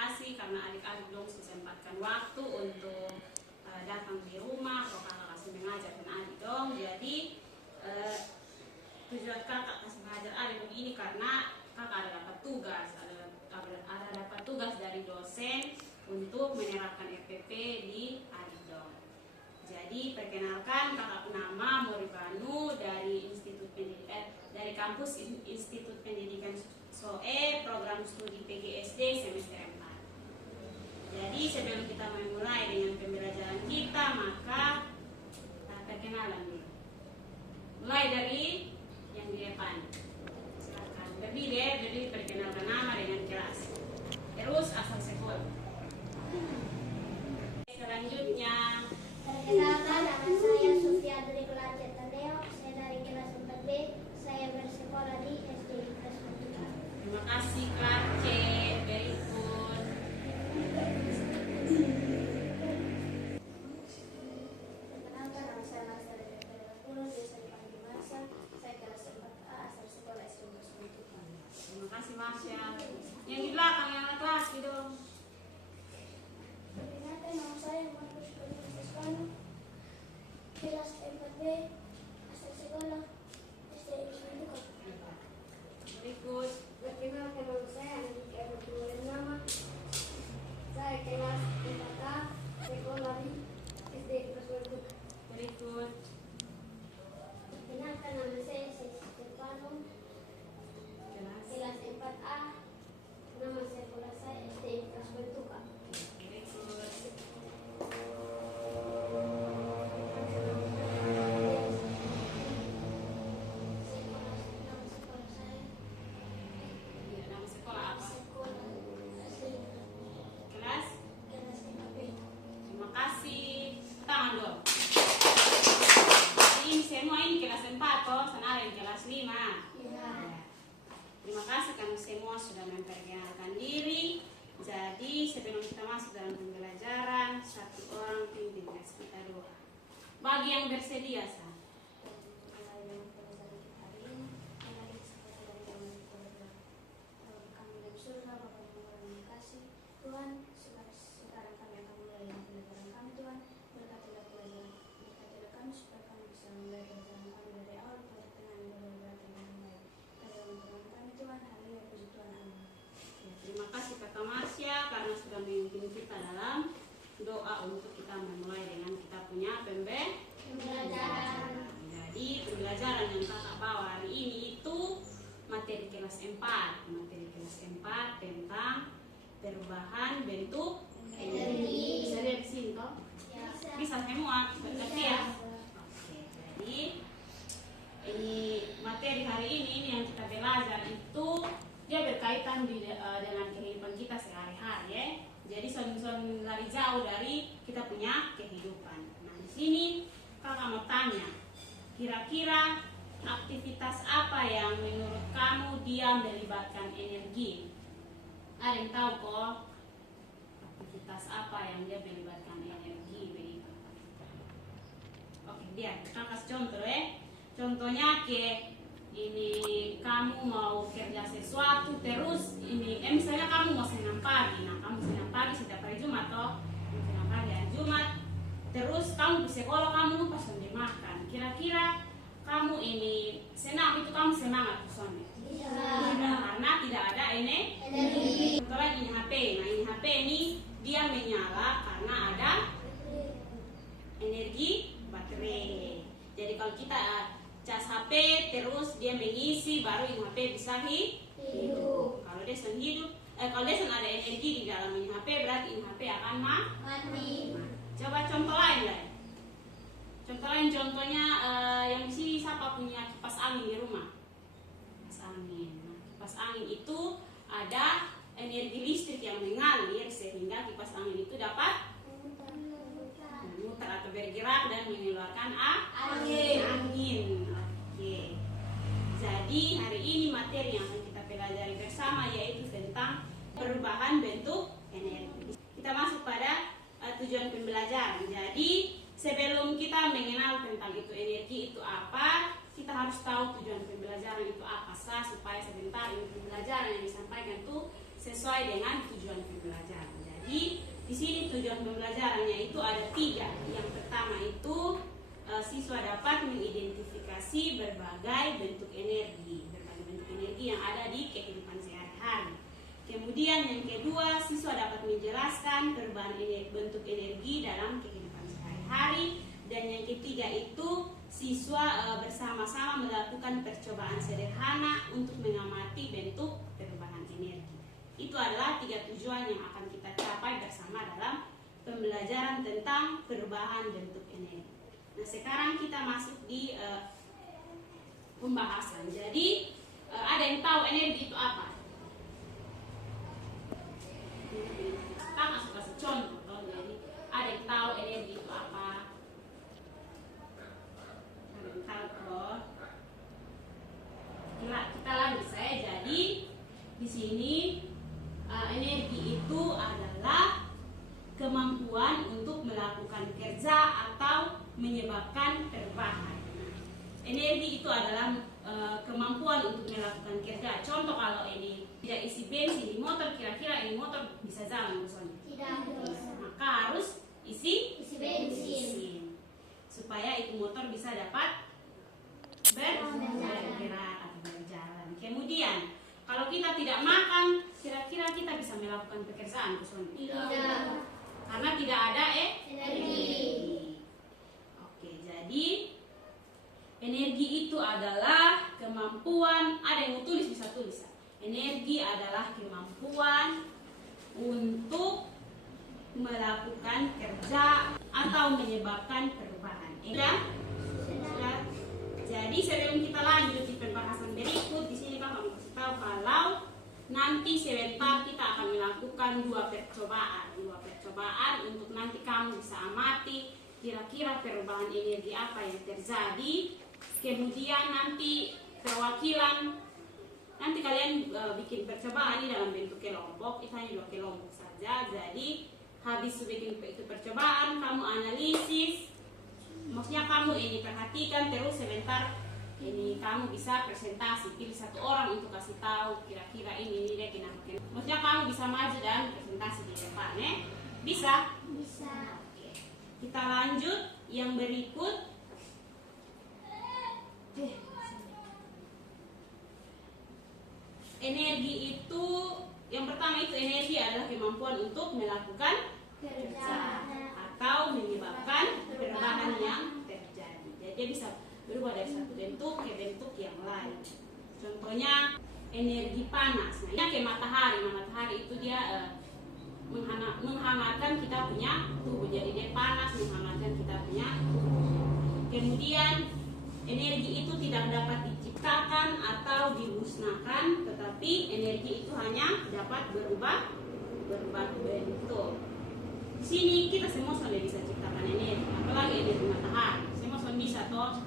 kasih karena adik-adik dong sempatkan waktu untuk datang di rumah kalau kakak kasih mengajar dan adik dong. Jadi tujuan kakak kasih mengajar adik begini karena kakak ada dapat tugas dari dosen untuk menerapkan RPP di adik dong. Jadi perkenalkan, kakak nama Moribanu dari dari kampus Institut Pendidikan SOE program studi PGSD semester 4. Jadi sebelum kita memulai dengan pembelajaran kita, maka perkenalan dulu. Mulai dari yang di depan. Silakan. Berdiri perkenalkan nama dengan kelas. Terus asal sekolah. Selanjutnya, perkenalkan, nama saya Sofia dari kelas Cetaneo. Saya dari kelas 4B. Saya bersekolah di SD kelas 4. Terima kasih Kak C. Very good. Perkenalkan, nama saya Marcel dari kelas 10. Biasa dipanggil Marcel. Saya kelas 4A asal sekolah SD kelas 4. Terima kasih Masya. Yang di belakang yang laki-laki dong. Perkenalkan, nama saya Markus Panu. Kelas 4B asal sekolah SD kelas 4. Berikut. Perkenalkan, nama saya Andika Abdul Nama. Saya kelas 4A sekolah di SD kelas 4. Berikut. Perkenalkan, nama saya Stefano. Kelas 4A. Nama sekolah saya SD kelas 4. Berikut. Nama sekolah saya Ya, nama sekolah apa? sekolah SD Kelas. kelas 5B. Terima kasih. Tangan dong. Ini semua ini kelas 4 toh, sana yang kelas 5. Ya. Terima kasih kamu semua sudah memperkenalkan diri. Jadi sebelum kita masuk dalam pembelajaran, satu orang pimpin kelas kita doa. Bagi yang bersedia, sah. Tuhan, sekarang kami akan mulai dengan pelajaran kami. Tuhan, berkatilah kami supaya kami bisa mulai pelajaran kami dari awal sampai tengah dan berarti dengan baik. Dalam Tuhan kami Tuhan, haleluya, puji Tuhan, amin. Terima kasih Kakak Marsya karena sudah memimpin kita dalam doa untuk kita memulai dengan kita punya pembelajaran. Jadi pembelajaran yang kakak bawa hari ini itu materi kelas 4. Materi kelas 4 tentang perubahan bentuk energi. Bisa lihat di sini toh? Bisa semua, berarti ya. Oke, jadi ini materi hari ini yang kita belajar itu dia berkaitan dengan kehidupan kita sehari-hari ya. Jadi son lari jauh dari kita punya kehidupan. Nah di sini kakak mau tanya, kira-kira aktivitas apa yang menurut kamu dia melibatkan energi? Ada yang tahu kok? Aktivitas apa yang dia melibatkan energi begitu? Oke, dia kita kasih contoh ya. Contohnya ke ini kamu mau kerja sesuatu terus ini misalnya kamu mau senam pagi. Nah kamu senam pagi setiap hari Jumat toh, senam pagi hari Jumat. Terus kamu di sekolah kamu pas sonde makan. Kira-kira kamu ini senam itu kamu semangat tuh sonde? Karena tidak ada energi. Contohnya ini HP. Nah ini HP ini dia menyala karena ada energi baterai. Jadi kalau kita cas HP terus dia mengisi baru ini HP bisa hidup. Kalau dia sedang hidup, kalau dia sedang ada energi di dalam ini HP berarti ini HP akan mati. Coba contoh lain lah. Contoh lain contohnya yang di sini siapa punya kipas angin di rumah? Kipas angin. Nah, kipas angin itu ada energi listrik yang mengalir sehingga kipas angin itu dapat memutar atau bergerak dan mengeluarkan angin. Oke. Jadi hari ini materi yang akan kita pelajari bersama yaitu tentang perubahan bentuk energi. Kita masuk pada tujuan pembelajaran. Jadi sebelum kita mengenal tentang itu energi itu apa, kita harus tahu tujuan pembelajaran itu apa supaya sebentar ini pembelajaran yang disampaikan itu sesuai dengan tujuan pembelajaran. Jadi di sini tujuan pembelajarannya itu ada 3. Yang pertama itu siswa dapat mengidentifikasi berbagai bentuk energi yang ada di kehidupan sehari-hari. Kemudian yang kedua, siswa dapat menjelaskan perubahan bentuk energi dalam kehidupan sehari-hari. Dan yang ketiga itu siswa bersama-sama melakukan percobaan sederhana untuk mengamati bentuk perubahan energi. Itu adalah 3 tujuan yang akan kita capai bersama dalam pembelajaran tentang perubahan bentuk energi. Nah, sekarang kita masuk di pembahasan. Jadi ada yang tahu energi itu apa? Kita masuk kasih contoh. Jadi ada yang tahu energi itu apa? Ada yang tahu toh? Kita lanjut saya. Jadi di sini energi itu adalah kemampuan untuk melakukan kerja atau menyebabkan perubahan. Energi itu adalah kemampuan untuk melakukan kerja. Contoh, kalau ini tidak isi bensin di motor, kira-kira ini motor bisa jalan, Sonia? Tidak bisa. Maka harus isi bensin supaya itu motor bisa dapat bergerak atau berjalan. Kemudian kalau kita tidak makan, kira-kira kita bisa melakukan pekerjaan, Sonia? Tidak. Karena tidak ada energi. Oke, jadi energi itu adalah kemampuan, ada yang mau tulis bisa tulis. Energi adalah kemampuan untuk melakukan kerja atau menyebabkan perubahan. Sudah. Jadi sebelum kita lanjut di pembahasan berikut, di sini Pak mau kasih tahu kalau nanti sebentar kita akan melakukan 2 percobaan untuk nanti kamu bisa amati kira-kira perubahan energi apa yang terjadi. Kemudian nanti perwakilan, nanti kalian bikin percobaan ini dalam bentuk kelompok, itu hanya 2 kelompok saja. Jadi habis bikin itu percobaan, kamu analisis, maksudnya kamu ini perhatikan terus sebentar. Ini kamu bisa presentasi, pilih 1 orang untuk kasih tahu kira-kira ini dia kenapa. Maksudnya kamu bisa maju dan presentasi di depan, Bisa? Bisa. Oke. Kita lanjut yang berikut. Energi itu, yang pertama itu energi adalah kemampuan untuk melakukan kerja atau menyebabkan perubahan yang terjadi. Jadi dia bisa berubah dari satu bentuk ke bentuk yang lain. Contohnya energi panas. Nah, ini kayak matahari. Nah, matahari itu dia menghangatkan kita punya tubuh. Jadi dia panas, menghangatkan kita punya tubuh. Kemudian energi itu tidak dapat diciptakan atau dimusnahkan, tetapi energi itu hanya dapat berubah bentuk. Di sini kita semua sudah bisa ciptakan energi, apalagi energi matahari. Semua sudah bisa toh.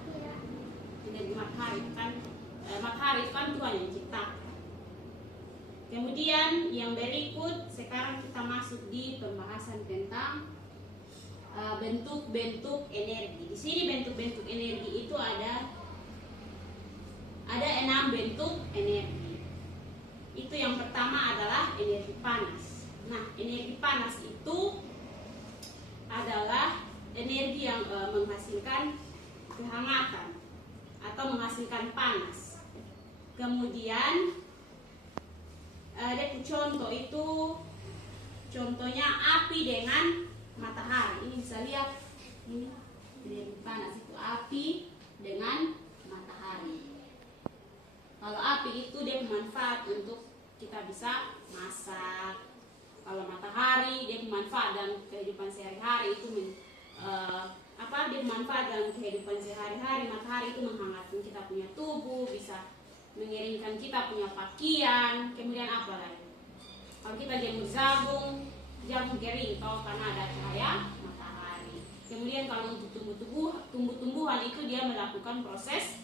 Energi matahari itu kan Tuhan yang ciptakan. Kemudian yang berikut, sekarang kita masuk di pembahasan tentang bentuk-bentuk energi. Di sini bentuk-bentuk energi itu ada 6 bentuk energi. Itu yang pertama adalah energi panas. Nah, energi panas itu adalah energi yang menghasilkan kehangatan atau menghasilkan panas. Kemudian ada contoh itu, contohnya api dengan matahari. Ini bisa lihat, ini energi panas itu api dengan matahari. Kalau api itu dia bermanfaat untuk kita bisa masak. Kalau matahari dia bermanfaat dalam kehidupan sehari-hari, itu dia bermanfaat dalam kehidupan sehari-hari. Matahari itu menghangatkan kita punya tubuh, bisa mengeringkan kita punya pakaian. Kemudian apa lagi? Kalau kita jemur jagung kering karena ada cahaya matahari. Kemudian kalau untuk tumbuh-tumbuhan itu dia melakukan proses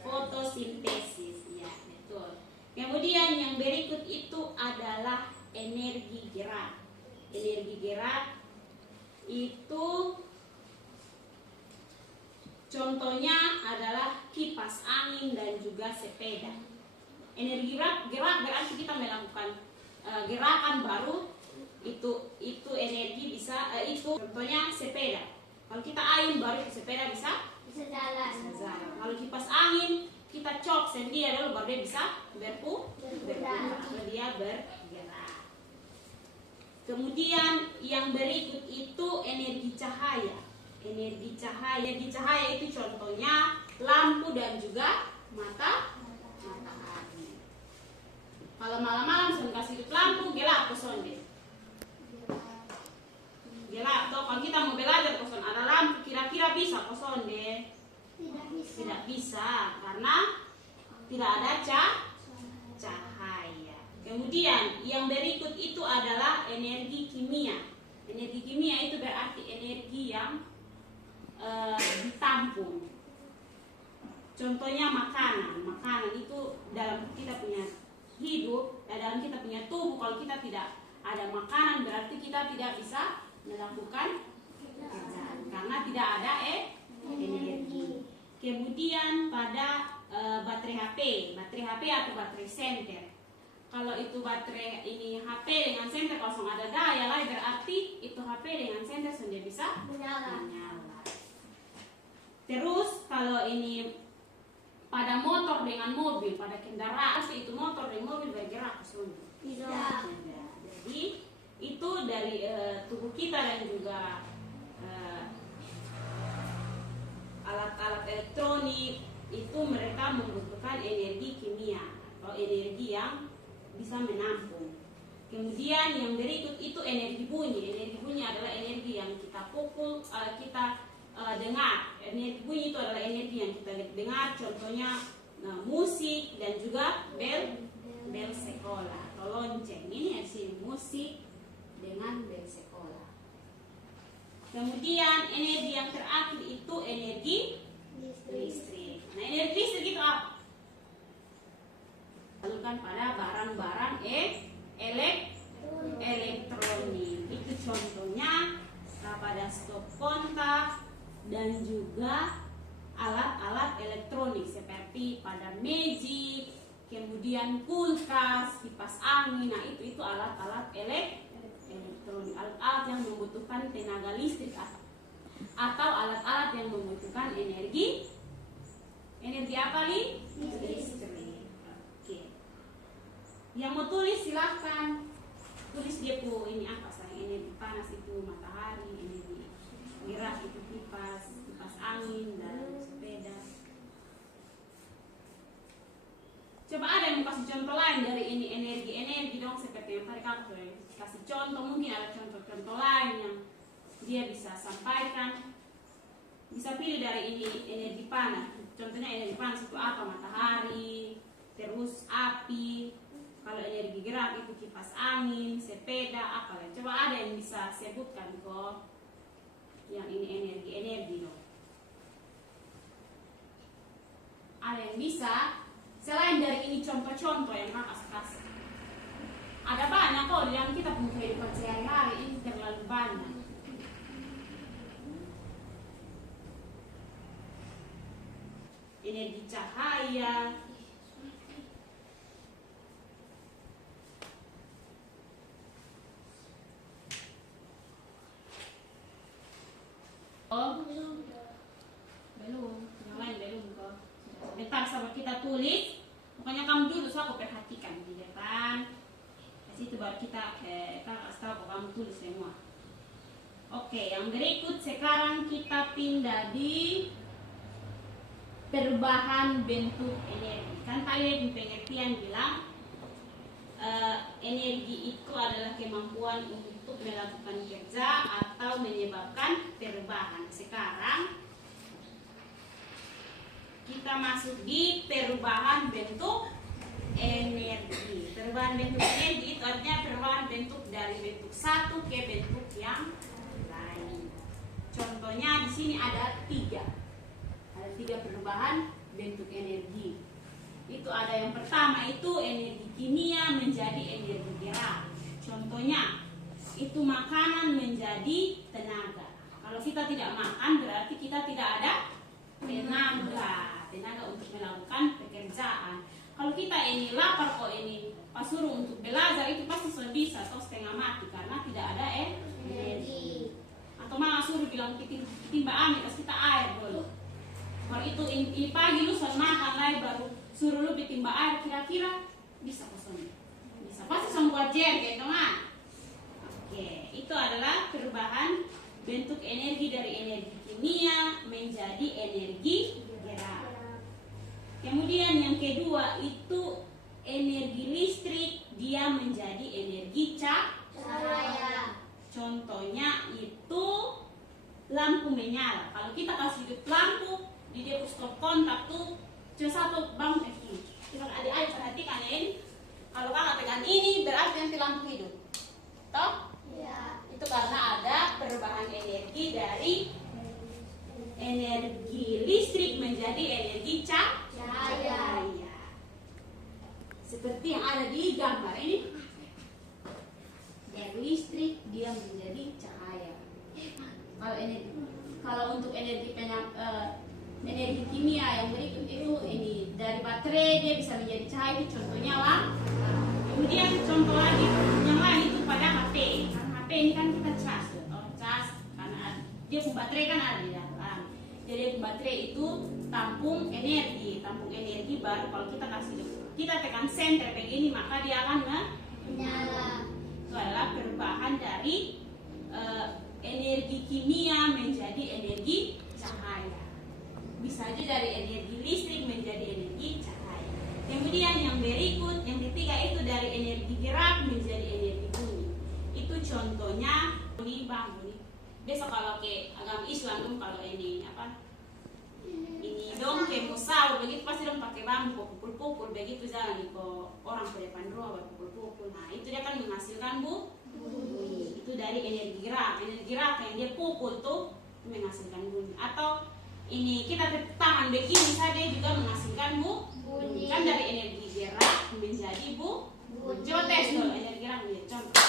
fotosintesis, ya betul. Kemudian yang berikut itu adalah energi gerak. Energi gerak itu contohnya adalah kipas angin dan juga sepeda. Energi gerak berarti kita melakukan gerakan baru, itu energi bisa itu contohnya sepeda. Kalau kita ayun baru itu sepeda bisa jalan. Kalau kipas angin kita cok sendiri dulu baru dia bisa berputar atau dia bergerak. Kemudian yang berikut itu energi cahaya. Energi cahaya itu contohnya lampu dan juga matahari. Kalau malam-malam sudah kasih hidup lampu, gelap kosong deh. Gelap toh, kalau kita mau belajar kosong ada lampu, kira-kira bisa kosong deh? Tidak bisa, karena tidak ada cahaya. Kemudian yang berikut itu adalah energi kimia. Energi kimia itu berarti energi yang ditampung. Contohnya makanan. Makanan itu dalam kita punya hidup, dalam kita punya tubuh. Kalau kita tidak ada makanan berarti kita tidak bisa melakukan pekerjaan karena tidak ada energi. Kemudian pada baterai HP atau baterai senter. Kalau itu baterai ini HP dengan senter kosong ada daya lagi berarti itu HP dengan senter sudah bisa menyala. Terus kalau ini pada motor dengan mobil, pada kendaraan itu motor dan mobil bergerak kosong. Jadi itu dari tubuh kita dan juga alat-alat elektronik itu mereka membutuhkan energi kimia atau energi yang bisa menampung. Kemudian yang berikut itu energi bunyi. Energi bunyi adalah energi yang kita pukul, kita dengar. Energi bunyi itu adalah energi yang kita dengar. Contohnya musik dan juga bel sekolah atau lonceng. Ini sih musik dengan bel sekolah. Kemudian energi yang terakhir itu energi listrik. Nah, energi listrik itu apa? Salurkan pada barang-barang elektronik. Itu contohnya pada stop kontak dan juga alat-alat elektronik seperti pada magic, kemudian kulkas, kipas angin. Nah, itu alat-alat elektronik, alat-alat yang membutuhkan tenaga listrik atau alat-alat yang membutuhkan energi apa li? Listrik. Oke. Yang mau tulis silahkan tulis dia ini apa sayang, energi panas itu matahari, energi gerak itu kipas angin dan sepeda. Coba ada yang mau kasih contoh lain dari ini energi dong, seperti yang tadi kakak kasih contoh, mungkin ada contoh-contoh lain yang dia bisa sampaikan. Bisa pilih dari ini energi panas. Contohnya energi panas itu apa? Matahari, terus api. Kalau energi gerak itu kipas angin, sepeda, apa ya? Coba ada yang bisa sebutkan kok. Yang ini energi dong. Ada yang bisa? Selain dari ini contoh-contoh yang kakak kasih, ada banyak kok yang kita punya kehidupan sehari-hari, ini terlalu banyak. Energi cahaya, belum, yang lain belum kok. Bentar sama kita tulis. Pokoknya kamu dulu, so aku perhatikan di depan. Di situ baru kita kasih tahu kamu tulis semua. Oke, yang berikut sekarang kita pindah di perubahan bentuk energi. Kan tadi di pengertian bilang energi itu adalah kemampuan untuk melakukan kerja atau menyebabkan perubahan. Sekarang kita masuk di perubahan bentuk energi. Perubahan bentuk energi itu artinya perubahan bentuk dari bentuk satu ke bentuk yang lain. Contohnya di sini ada tiga perubahan bentuk energi. Itu ada yang pertama itu energi kimia menjadi energi gerak. Contohnya itu makanan menjadi tenaga. Kalau kita tidak makan berarti kita tidak ada tenaga untuk melakukan pekerjaan. Kalau kita ini lapar kok ini pas suruh untuk belajar itu pasti sudah bisa atau setengah mati karena tidak ada energi. Atau malah suruh bilang timba ambil kasih kita air dulu. Kalau itu ini pagi lu sudah makan lagi baru suruh lu timba air, kira-kira bisa kosong? Bisa pasti semua jergen gitu kan? Oke, itu adalah perubahan bentuk energi dari energi kimia menjadi energi gerak. Kemudian yang kedua itu energi listrik, dia menjadi energi cahaya. Contohnya itu lampu menyala. Kalau kita kasih hidup lampu di dia stop kontak tuh cuma satu bangun ini. Kita adik-adik perhatikan ya ini. Kalau kakak pegang ini berarti nanti lampu hidup. Toh? Ya. Itu karena ada perubahan energi dari energi listrik menjadi energi cahaya. Seperti yang ada di gambar ini. Dari listrik dia menjadi cahaya. Kalau untuk energi energi kimia yang berikut itu ini dari baterai dia bisa menjadi cahaya, itu contohnya lampu. Kemudian contoh lagi yang lain itu pada HP. Karena HP ini kan kita cas karena dia pun baterai kan ada di dalam. Jadi baterai itu tampung energi baru kalau kita tekan senter begini maka dia akan menyala. Itu adalah perubahan dari energi kimia menjadi energi cahaya. Bisa aja dari energi listrik menjadi energi cahaya. Kemudian yang berikut, yang ketiga itu dari energi gerak menjadi energi bunyi. Itu contohnya bunyi bangun. Besok kalau ke agama Islam dong kalau ini apa? Ini dong ke musau begitu pasti dong pakai bambu pukul-pukul begitu jalan kok orang ke depan rumah pukul-pukul. Nah itu dia akan menghasilkan bunyi. Itu dari energi gerak. Energi gerak yang dia pukul tuh menghasilkan bunyi. Atau ini kita tangan begini saja juga menghasilkan bunyi. Kan dari energi gerak menjadi bunyi. Coba tes dulu energi gerak menjadi contoh.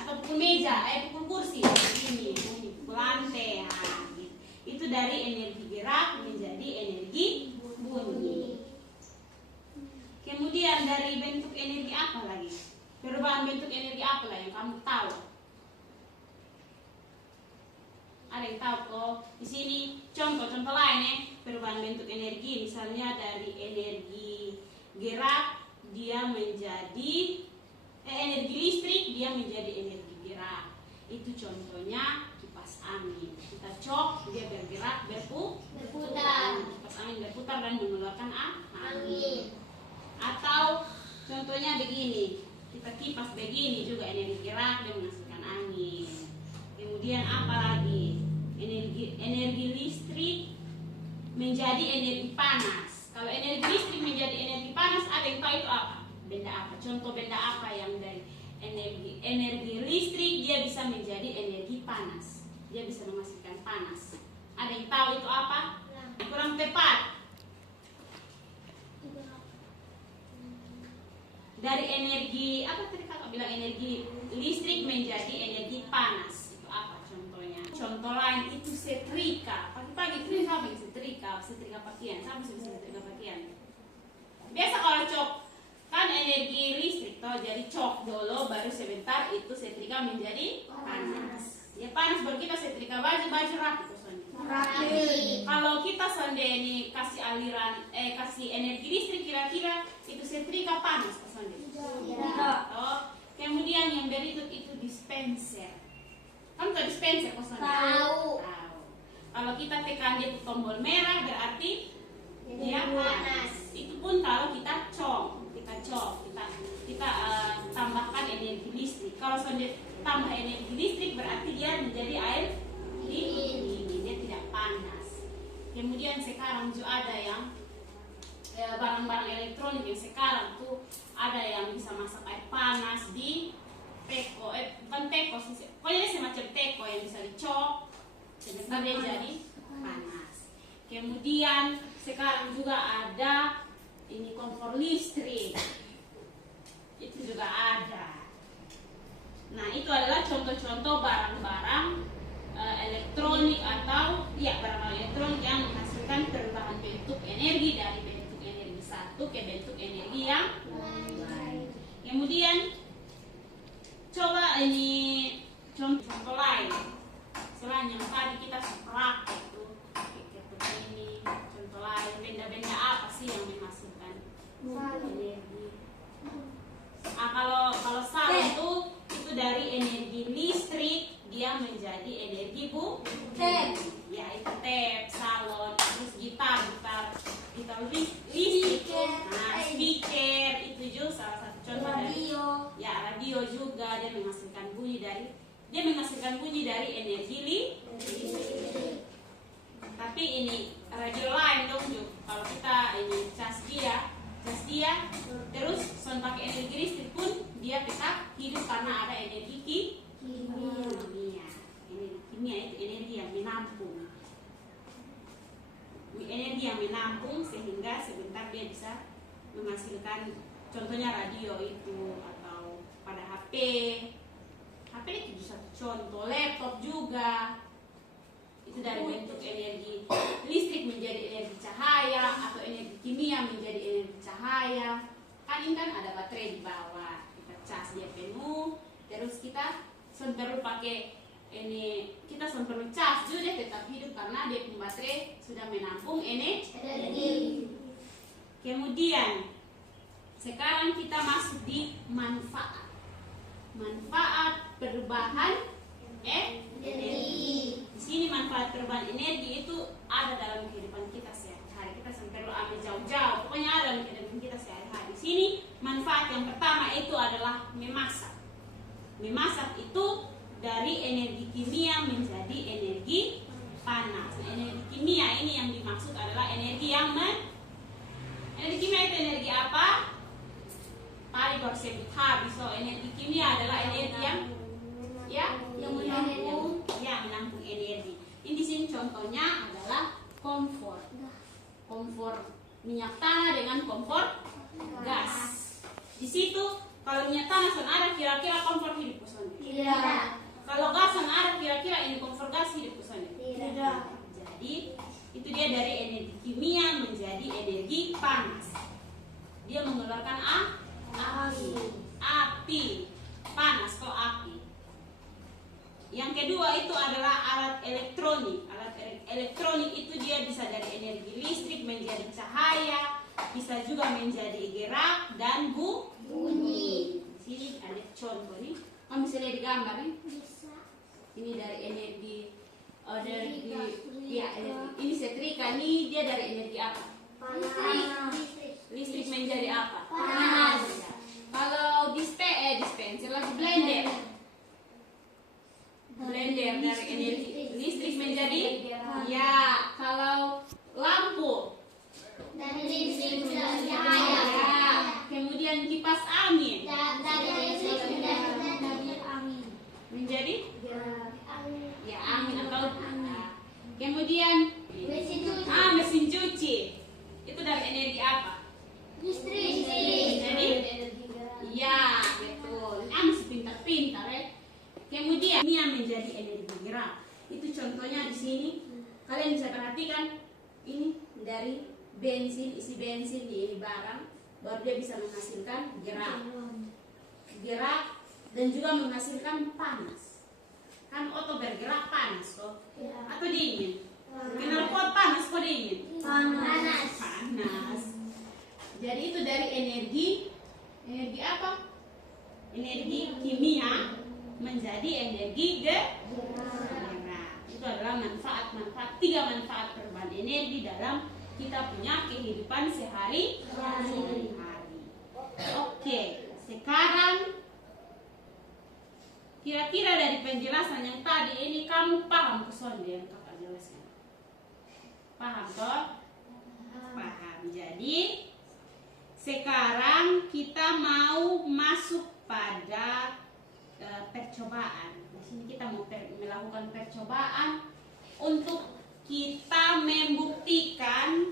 Atau pukul meja, pukul kursi begini, bunyi. Pukul lantai. Nah, gitu. Itu dari energi gerak menjadi energi bunyi. Kemudian dari bentuk energi apa lagi? Perubahan bentuk energi apa lagi yang kamu tahu? Ada yang tahu kok? Di sini contoh-contoh lain ya perubahan bentuk energi, misalnya dari energi gerak dia menjadi energi listrik dia menjadi energi gerak. Itu contohnya kipas angin. Kita cok dia bergerak berputar. Kipas angin berputar dan mengeluarkan angin. Atau contohnya begini, kita kipas begini juga energi gerak dan menghasilkan angin. Kemudian apa lagi? Energi listrik menjadi energi panas. Kalau energi listrik menjadi energi panas, ada yang tahu itu apa? Benda apa? Contoh benda apa yang dari energi listrik dia bisa menjadi energi panas. Dia bisa menghasilkan panas. Ada yang tahu itu apa? Kurang tepat. Dari energi apa tadi kakak bilang energi listrik menjadi energi panas. Itu apa contohnya? Contoh lain itu setrika. Pagi-pagi itu siapa yang setrika pakaian? Siapa yang setrika pakaian? Biasa kalau cok kan energi listrik toh, jadi cok dulu baru sebentar itu setrika menjadi panas. Ya panas baru kita setrika baju rapi tuh sonde. Kalau kita sonde ini kasih aliran kasih energi listrik kira-kira itu setrika panas tuh sonde. Oh, kemudian yang berikut itu dispenser. Kamu tahu dispenser kok sonde? Tahu. Kalau kita tekan dia tombol merah berarti dia panas. Itu pun kalau kita kita tambahkan energi listrik. Kalau sudah tambah energi listrik berarti dia menjadi air dingin, dia tidak panas. Kemudian sekarang juga ada yang barang-barang elektronik yang sekarang tuh ada yang bisa masak air panas di teko, bukan teko, pokoknya semacam teko yang bisa dicok, sebentar dia jadi panas. Kemudian sekarang juga ada ini kompor listrik, itu juga ada. Nah itu adalah contoh-contoh barang-barang elektronik atau barang elektronik yang menghasilkan perubahan bentuk energi dari bentuk energi satu ke bentuk ini contoh lain. Selain yang tadi kita praktek tuh, seperti ini. Contoh lain, benda-benda apa sih yang menghasilkan energi? Kalau salon itu dari energi listrik dia menjadi energi ya itu tap, salon, terus gitar listrik. Nah, speaker itu juga salah satu contoh dari radio juga dia menghasilkan bunyi dari energi listrik. Tapi ini radio lain dong juga. Kalau kita ini cas dia terus son pakai energi listrik pun dia tetap hidup karena ada energi kimia. Energi kimia itu energi yang menampung. Energi yang menampung sehingga sebentar dia bisa menghasilkan, contohnya radio itu, atau pada HP itu satu contoh, laptop juga itu dari bentuk energi listrik menjadi energi cahaya, atau energi kimia menjadi energi cahaya. Kan ini kan ada baterai di bawah, kita cas dia penuh, terus kita perlu pakai ini, kita perlu cas juga dia tetap hidup karena dia punya baterai sudah menampung energi. Kemudian sekarang kita masuk di manfaat perubahan energi. Di sini manfaat perubahan energi itu ada dalam kehidupan kita sehari-hari. Kita perlu ambil jauh-jauh, pokoknya ada dalam kehidupan kita sehari-hari. Di sini manfaat yang pertama itu adalah memasak. Memasak itu dari energi kimia menjadi energi panas. Nah, energi kimia ini yang dimaksud adalah energi yang energi kimia itu energi apa? Tadi baru sebut habis. So, energi kimia adalah energi yang menampung energi. Ini di sini contohnya adalah kompor minyak tanah dengan kompor gas. Di situ kalau minyak tanah son ada, kira-kira kompor hidup son? Tidak. Kalau gas son ada, kira-kira ini kompor gas hidup son? Tidak. Jadi itu dia dari energi kimia menjadi energi panas. Dia mengeluarkan api panas kok api. Yang kedua itu adalah alat elektronik. Alat elektronik itu dia bisa dari energi listrik menjadi cahaya, bisa juga menjadi gerak dan bunyi. Sini ada contoh nih. Kamu bisa lihat di gambar nih. Bisa. Ini dari energi ini setrika nih, dia dari energi apa? Listrik menjadi apa? Panas. Kalau dispenser lagi blender dari energi listrik menjadi kalau lampu Dari listrik menjadi ya. cahaya. Kemudian kipas angin Dari listrik menjadi angin. menjadi Angin. angin atau kemudian mesin cuci itu dari energi apa? Listrik. Jadi betul. Masih pintar-pintar ya. Kemudian ini yang menjadi energi gerak. Itu contohnya di sini. Kalian bisa perhatikan ini dari bensin, isi bensin di ini barang, baru dia bisa menghasilkan gerak dan juga menghasilkan panas. Kan oto bergerak panas kok, atau dingin? Knalpot panas kok dingin? Panas. Jadi itu dari energi apa? Energi kimia menjadi energi gerak. Itu adalah tiga manfaat perubahan energi dalam kita punya kehidupan sehari-hari. Oke, sekarang kira-kira dari penjelasan yang tadi ini kamu paham keson yang kakak jelaskan? Paham toh? Paham. Jadi sekarang kita mau masuk pada percobaan. Di sini kita mau melakukan percobaan untuk kita membuktikan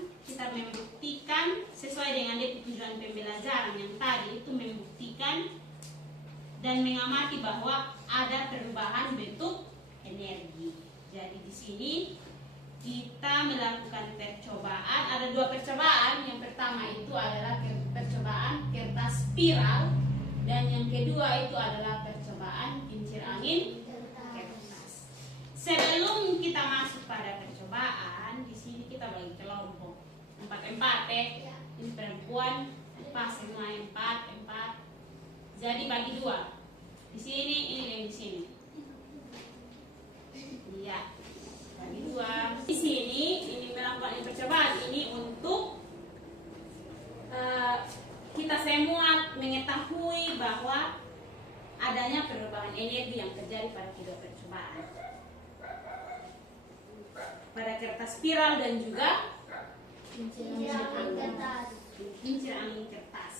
sesuai dengan tujuan pembelajaran yang tadi itu, membuktikan dan mengamati bahwa ada perubahan bentuk energi. Jadi di sini kita melakukan percobaan. Ada dua percobaan. Yang pertama itu adalah percobaan kertas spiral dan yang kedua itu adalah percobaan sini kita bagi kelompok empat ini perempuan pas semua empat. Jadi bagi dua. Di sini ini dan di sini. Iya. Bagi dua. Di sini ini melakukan percobaan ini untuk kita semua mengetahui bahwa adanya perubahan energi yang terjadi pada kedua percobaan. Pada kertas spiral dan juga kincir angin kertas.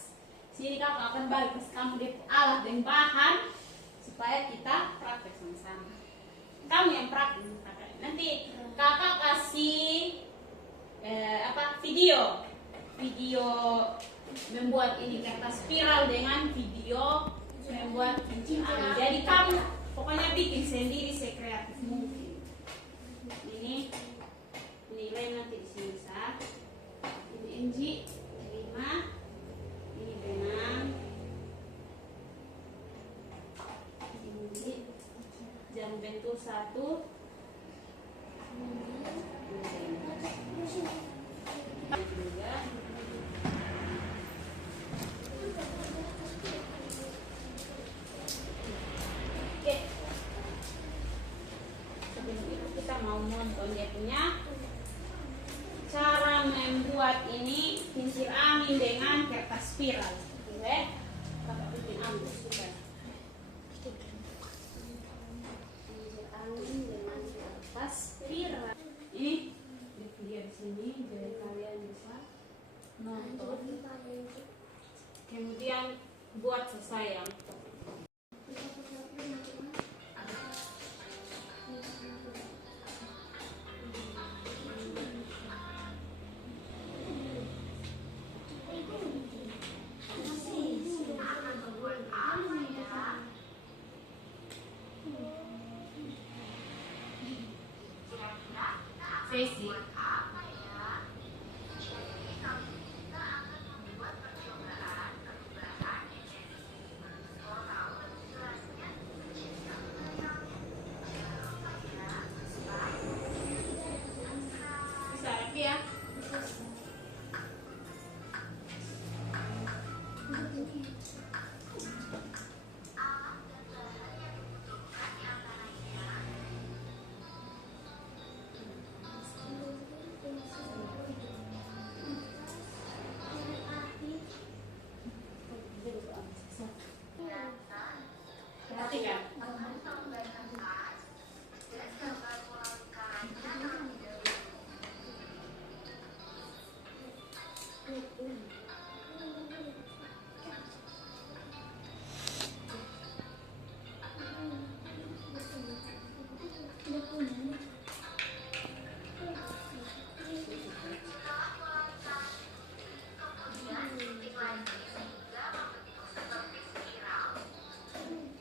Sini kamu akan balik ke kamu deh alat dan bahan supaya kita praktek sama-sama. Kamu yang praktek. Nanti kakak kasih video membuat ini kertas spiral dengan video membuat kincir angin. Jadi kamu pokoknya bikin sendiri sekreatif mungkin. Ini nilai nanti di sini sah. Ini Enji 5. Ini benang. Ini jam bentuk 1. Juga. Oke. Sebelum itu kita mau nonton dia punya cara membuat ini kincir angin dengan kertas spiral. Oke, kakak bikin ambil sudah. Kincir angin dengan kertas spiral. Ini di video di sini jadi kalian bisa nonton. Kemudian buat selesai yang sesi. Bisa lagi ya. Perhatikan.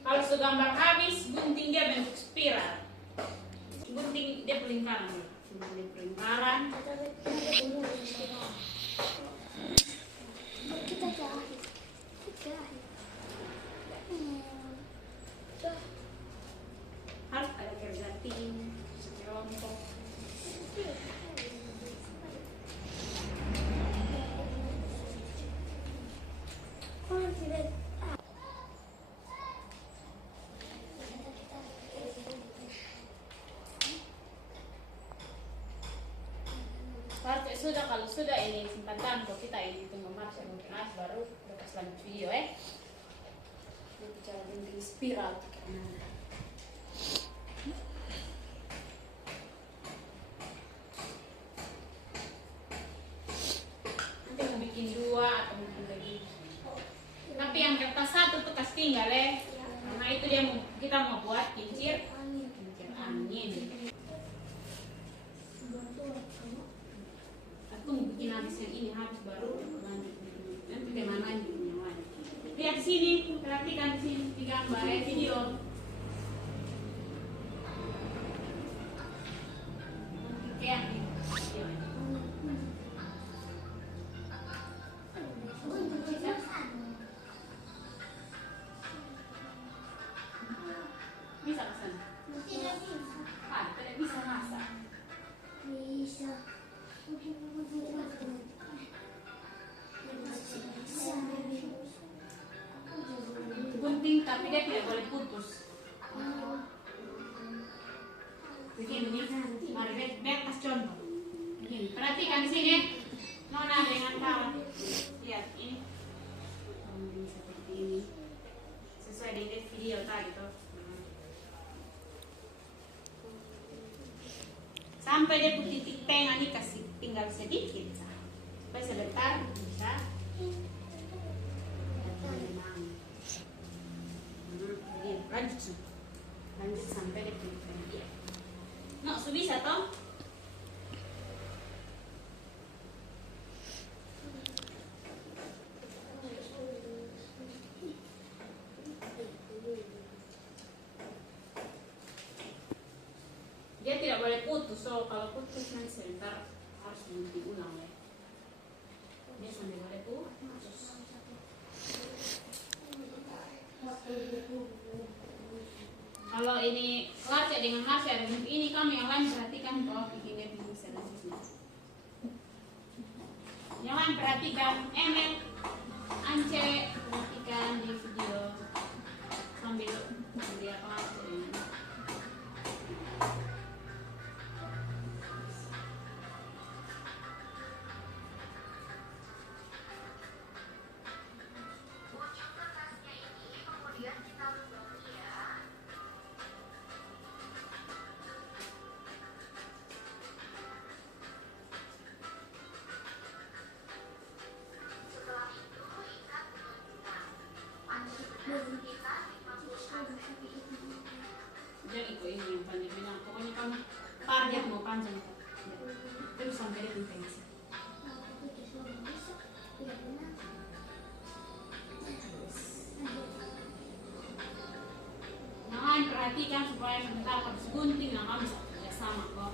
Kalau sudah gambar habis, gunting dia bentuk spiral. Gunting dia pelingkaran. Gunting pelingkaran. Harus ada kerja tim, kelompok. Sudah kalau sudah ini simpan tanpa kita ini tunggu masuk mungkin baru lepas lanjut video Ini cara gunting spiral. Nanti mau bikin 2 atau mungkin lebih. Tapi yang kertas 1 bekas tinggal karena itu kita mau buat kincir angin. Aku mau bikin habis yang ini habis baru lanjut. Nanti bagaimana yang lain. Lihat sini, perhatikan sini di gambar video. Oke ya. Bisa ke sana? Tidak bisa. Tidak bisa masak. Bisa. Gunting tapi dia tidak boleh putus. Begini, mari kasih contoh. Begini, perhatikan sini, Nona dengan kawan. Lihat ini, seperti ini, sesuai dengan video tadi tuh. Sampai dia titik tengah nih kasih tinggal sedikit, supaya sebentar bisa. Lanjut sampai di titik tengah. No, so bisa toh? Dia tidak boleh putus, so kalau putus nanti sebentar harus diulang ya. Dia sampai boleh putus. Kalau ini Marsha dengan Marsha, ini kami yang lain perhatikan toh bikin definisi selanjutnya. Yang lain perhatikan, Emel, Ance perhatikan di video sambil dia Marsha ini. Jangan ikut ini yang panjang-panjang. Pokoknya kamu target mau panjang. Terus sampai di intensi. Jangan perhatikan supaya sebentar habis gunting yang kamu bisa kerja sama kok.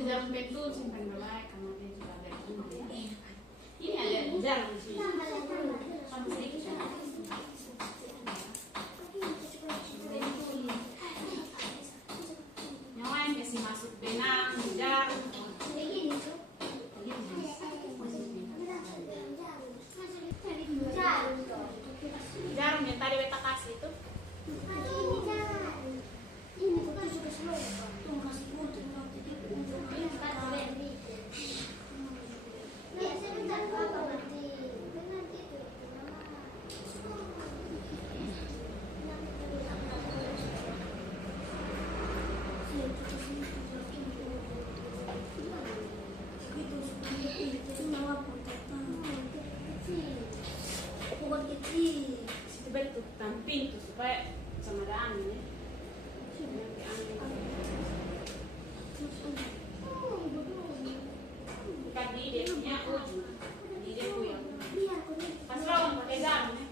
Jarum betul simpan mulai karena dia juga ada ini. Ini ada jarum sih. Sama sedikit. Yang lain kasih masuk benang, jarum. Jarum yang tadi beta kasih itu. Situ betul tamping tuh supaya sama ada angin ya. Nanti angin. Bukan di dia punya ujung, di dia punya. Pas lawan pakai jarum ya.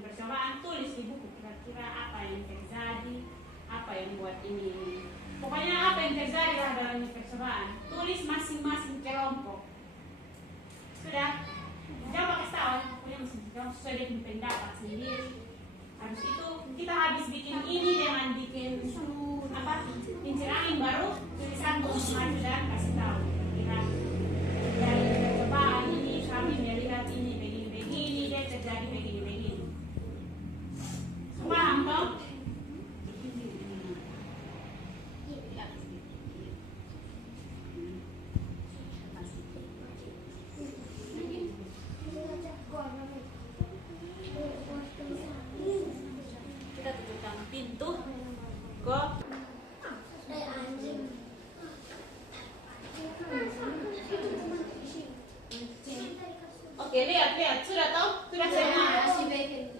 Percobaan tulis di buku kira-kira apa yang terjadi, apa yang buat ini Pokoknya apa yang terjadi lah dalam percobaan. Tulis masing-masing kelompok. Sudah? Jangan pakai setahun. Pokoknya jangan sesuai dengan pendapat sendiri. Habis itu kita habis bikin ini dengan bikin apa? Kincir angin baru tulisan maju dan kasih tahu. Kira dari percobaan ini kami melihat ini begini-begini dan terjadi begini-begini. Paham toh? Kita tutupkan pintu. Go. Oke, lihat. Sudah tahu? Sudah saya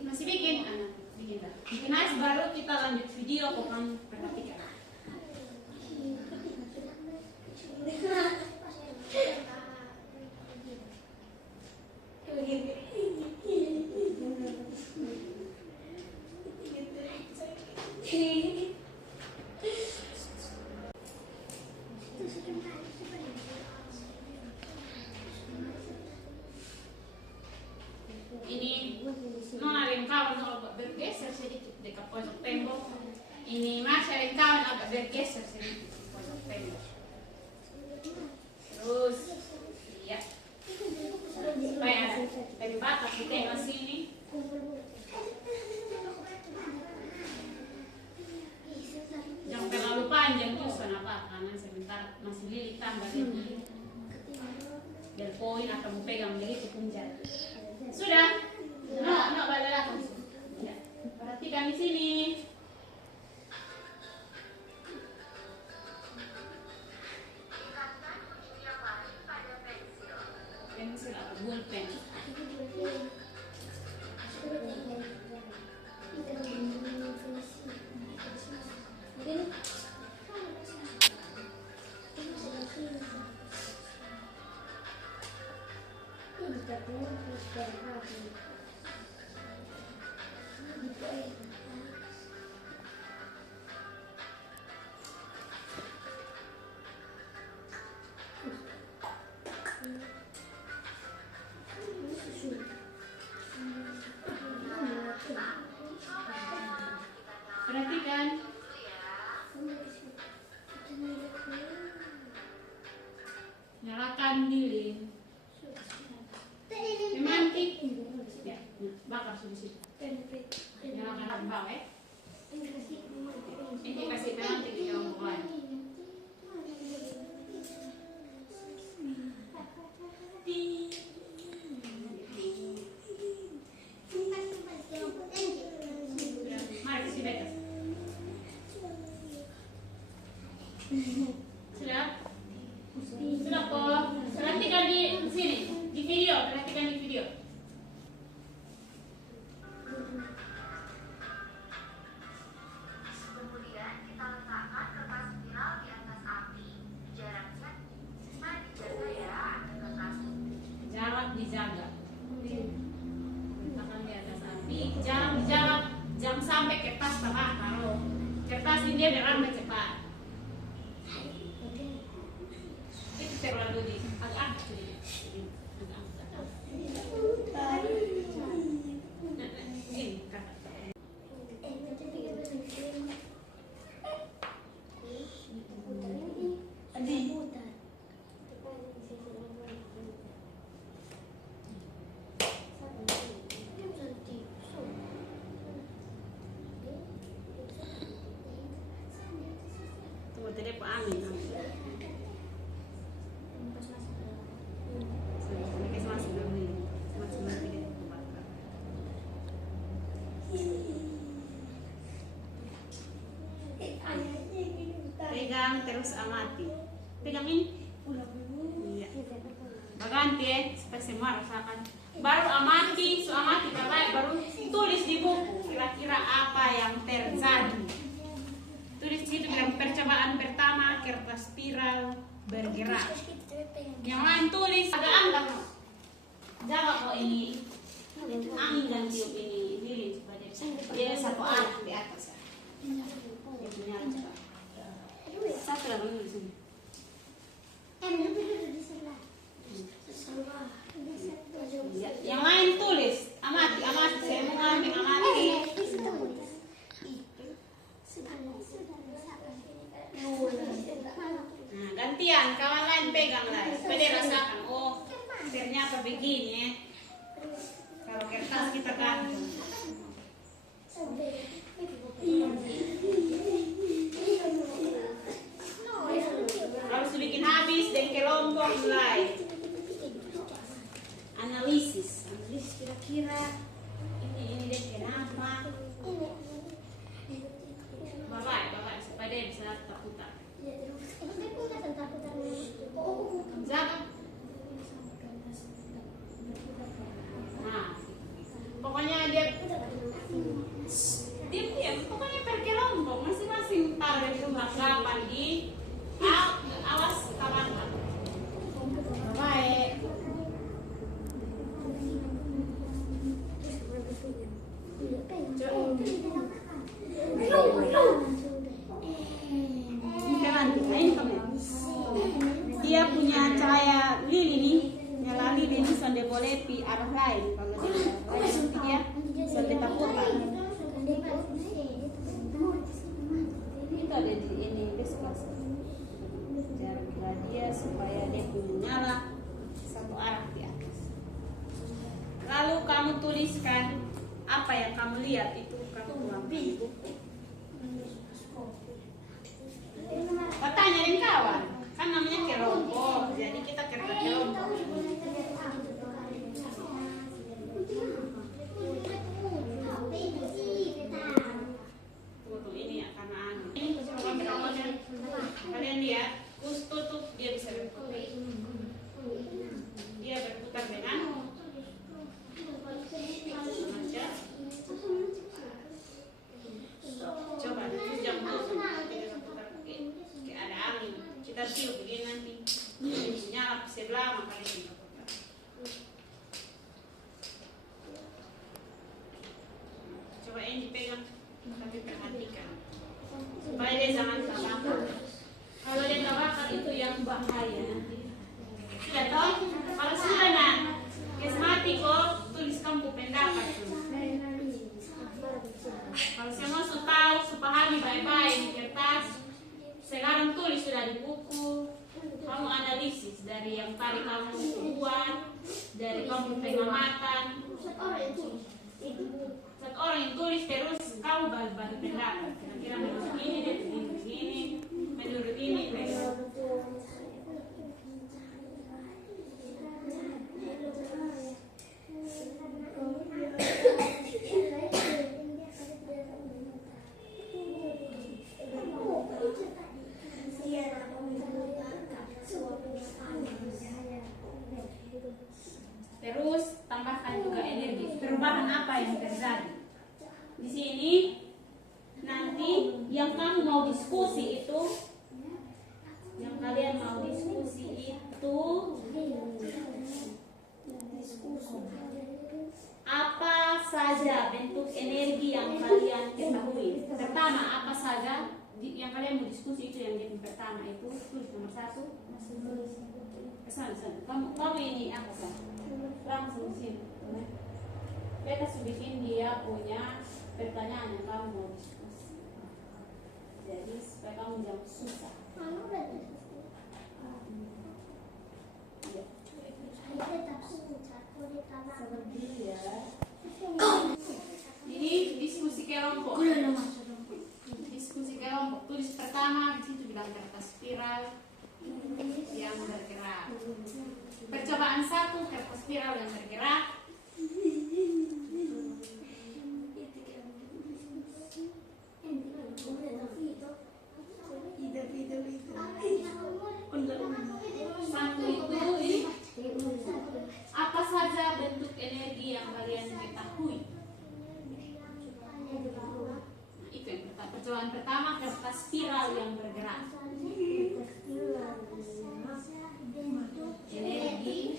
masih bikin. Bikin dah. Bikin aja baru kita lanjut video. Pokoknya perhatikan. Ini nona yang kawan agak bergeser sedikit dekat pojok tembok. Ini masih yang kawan agak bergeser sedikit di pojok tembok. Terus, iya. Supaya ada dari batas di tengah sini. Jangan terlalu panjang tuh, kenapa? Karena sebentar masih lilit tambah lagi. Biar poin atau mau pegang begitu pun jadi. Sudah? No, balik lagi. Ya. Perhatikan di sini. Pensil atau pulpen. Perhatikan. Nyalakan lilin. Memantik. Ya, bakar sudah situ. Nyalakan bawah ya. Ini kasih memantik di dalam bulan. Mari kasih betas. Sudah? Sudah kok. Perhatikan di sini, di video. Perhatikan di video. Kemudian kita letakkan kertas spiral di atas api. Jaraknya dijaga ya agar kertas. Jarak dijaga. Letakkan di atas api. Jangan dijaga. Jangan sampai kertas terbakar. Kertas ini dia beramai cepat. Itu terlalu di agak sedikit. Ini kata. Tunggu tadi Pak Amin. Pegang terus amati. Pegang ini. Iya. Baganti ya, supaya semua rasakan. Baru amati, terbaik baru tulis di buku kira-kira apa yang terjadi. Tulis di situ bilang percobaan pertama kertas spiral bergerak. Yang lain tulis agak angkat. Jaga kok ini angin dan tiup ini lilin supaya dia satu arah di atas ya. Dia punya cepat. dulu di sini. Yang lain tulis. Amati, saya mau ambil amati. Nah, gantian, kawan lain pegang lah. Supaya dia rasakan, oh ternyata begini ya. Kalau kertas kita gantung. Harus bikin habis dan kelompok mulai. Analisis kira-kira ini deh kenapa? Bapak supaya dia bisa terputar. Jaga. Nah, pokoknya dia diam, pokoknya per kelompok masing-masing tahu dari kapan di awas kawan. Baik. Dia punya cahaya lili nih, nyala lili ini sonde boleh pi arah lain. Kalau dia arah lain nanti dia sonde tapuran. Itu ada di ini besok jarak dia supaya dia punya nyala satu arah di atas. Lalu kamu tuliskan apa yang kamu lihat itu kamu ambil di buku. Tanya dengan kawan, kan namanya kelompok, jadi kita kerja kelompok. Tunggu ini ya karena anu. Ini coba berapa kalian lihat, kus tutup dia bisa berputar. Dia berputar dengan macam. Coba jam tutup. Ada angin, kita tiup begini nanti nyala sebelah makanya kita putar. Coba ini dipegang, tapi perhatikan supaya dia jangan terbakar. Kalau dia terbakar itu yang bahaya nanti. Sudah tahu? Kalau sudah nak kesmati kok tulis kamu pendapat. Kalau semua sudah tahu, supahami baik-baik di kertas. Sekarang tulis sudah di buku, kamu analisis dari yang tadi kamu buat, dari kamu pengamatan. Satu orang yang tulis terus kamu bagi pendapat. Kira-kira menurut ini, menurut ini. Terus tambahkan juga energi. Perubahan apa yang terjadi? Di sini nanti yang kamu mau diskusi itu, yang kalian mau diskusi itu apa saja bentuk energi yang kalian ketahui. Pertama, apa saja yang kalian mau diskusi itu yang pertama itu tulis nomor 1. Kamu ini apa sih? Langsung sini. Kita bikin dia punya pertanyaan yang kamu mau diskusi. Jadi supaya kamu jangan susah. Ini diskusi kelompok. Diskusi kelompok. Tulis pertama di situ bilang kertas spiral yang bergerak. Percobaan 1 kertas spiral yang bergerak. Satu itu ini apa saja bentuk energi yang kalian ketahui. Itu yang pertama. Percobaan pertama kertas spiral yang bergerak. Energi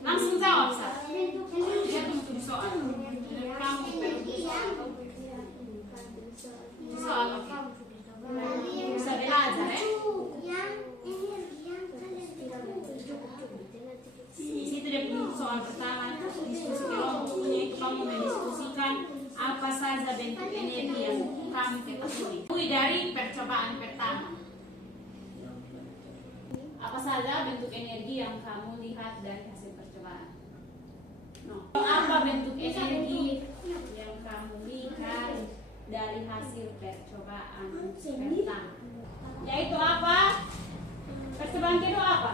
langsung jawab Sa. Dia tunggu soal. Kamu saja bentuk energi yang kamu ketahui dari percobaan pertama? Apa saja bentuk energi yang kamu lihat dari hasil percobaan? No. Apa bentuk energi yang kamu lihat dari hasil percobaan pertama? Yaitu apa? Percobaan kedua apa?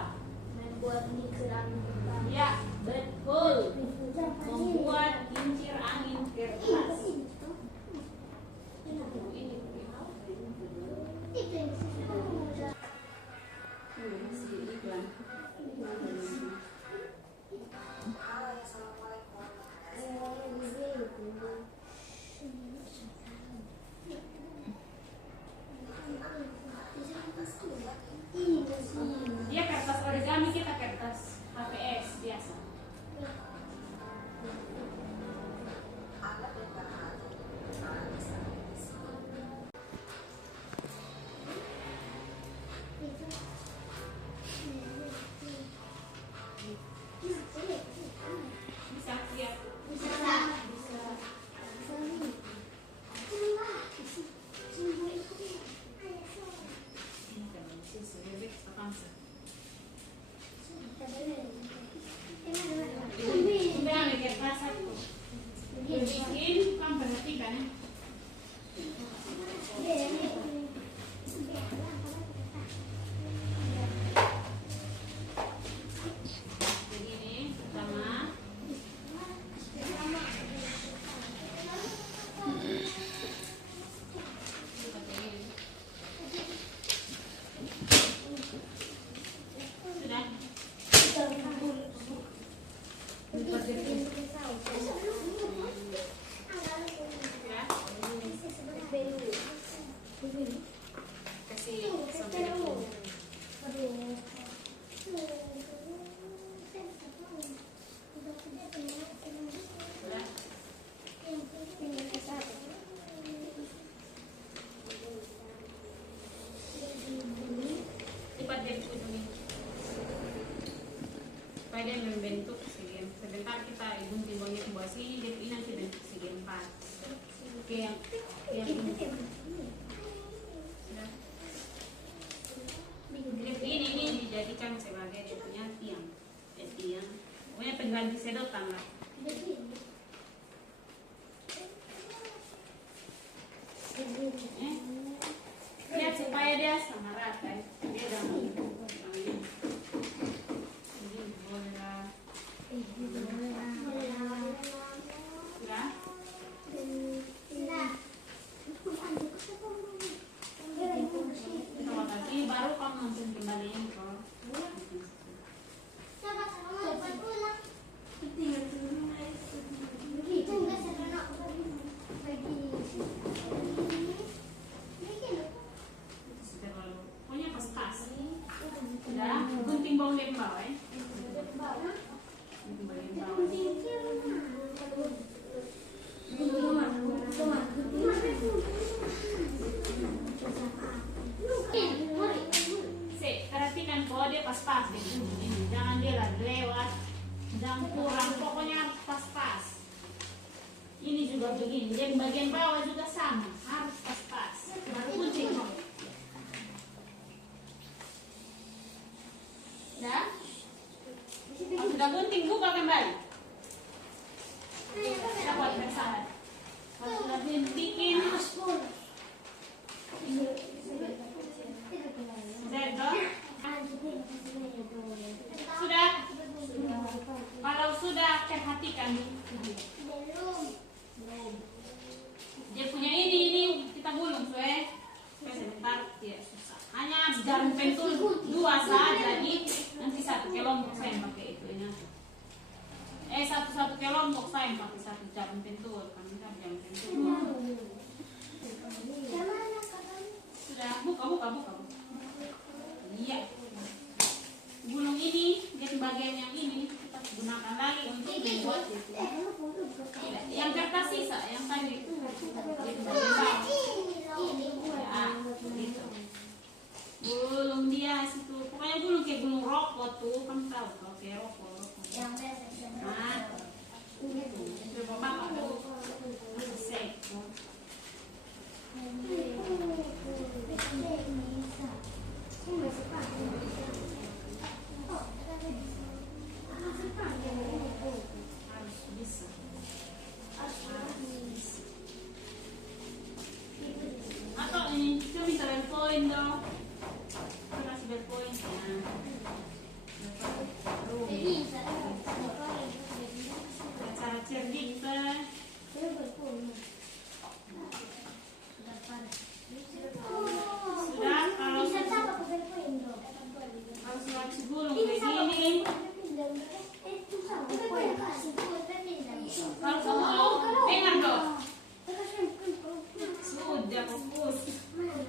Membuat kincir angin kertas. Ya, betul. Membuat kincir angin kertas. Halo, assalamualaikum. Dia kertas origami, kita kertas HPS biasa. Alat dan bahan. Bisa lihat. Sudah ambil kertas satu. Bikin, kamu perhatikan ya. Jadi ini pertama. Sudah. Ya. Kasih sampai depan. Sudah. Lipat dari ujung ini. Supaya dia membentuk segi. Sebentar kita gunting bawahnya ke bawah sini, jadi ini nanti bentuk segi 4. Oke, yang ini. Sudah. Jadi ini dijadikan sebagai dia punya tiang. Tiang. Pokoknya pengganti sedotan lah. Lihat supaya dia sama rata. Dia jangan ini. Jadi boleh lah. Sudah. Terima kasih. Baru kamu langsung kembaliin ke. Pokoknya pas-pas. Sudah. Gunting bawah yang bawah ya. Gunting bagian bawah. Perhatikan kok dia pas-pas ini. Jangan dia lewat, jangan kurang, pokoknya pas-pas. Ini juga begini, jadi bagian bawah juga sama, harus pas-pas. Baru gunting. Ya? Kalau sudah gunting, buka kembali. Kita buat bersama. Kalau sudah bikin, sudah. Kalau sudah, perhatikan. Dia punya ini kita gulung, sebentar, tidak susah. Hanya jarum pentul 2 saja, jadi nanti 1 kelompok saya pakai itu ini. Satu kelompok saya pakai 1 jarum pentul, kami kan jarum pentul. Sudah, buka. Iya. Gulung ini, jadi bagian yang ini kita gunakan lagi untuk membuat itu. Yang kertas sisa, yang tadi. Ya, gitu. Gulung dia situ, pokoknya gulung kayak gulung rokok tuh, kamu tahu kalau kayak rokok. Nah, itu bapak tuh, berpoin dong. Kasih berpoin. Cara cerdik teh. Sudah kalau surat sebelum begini. Kalau sebelum dengar dong. Sudah fokus.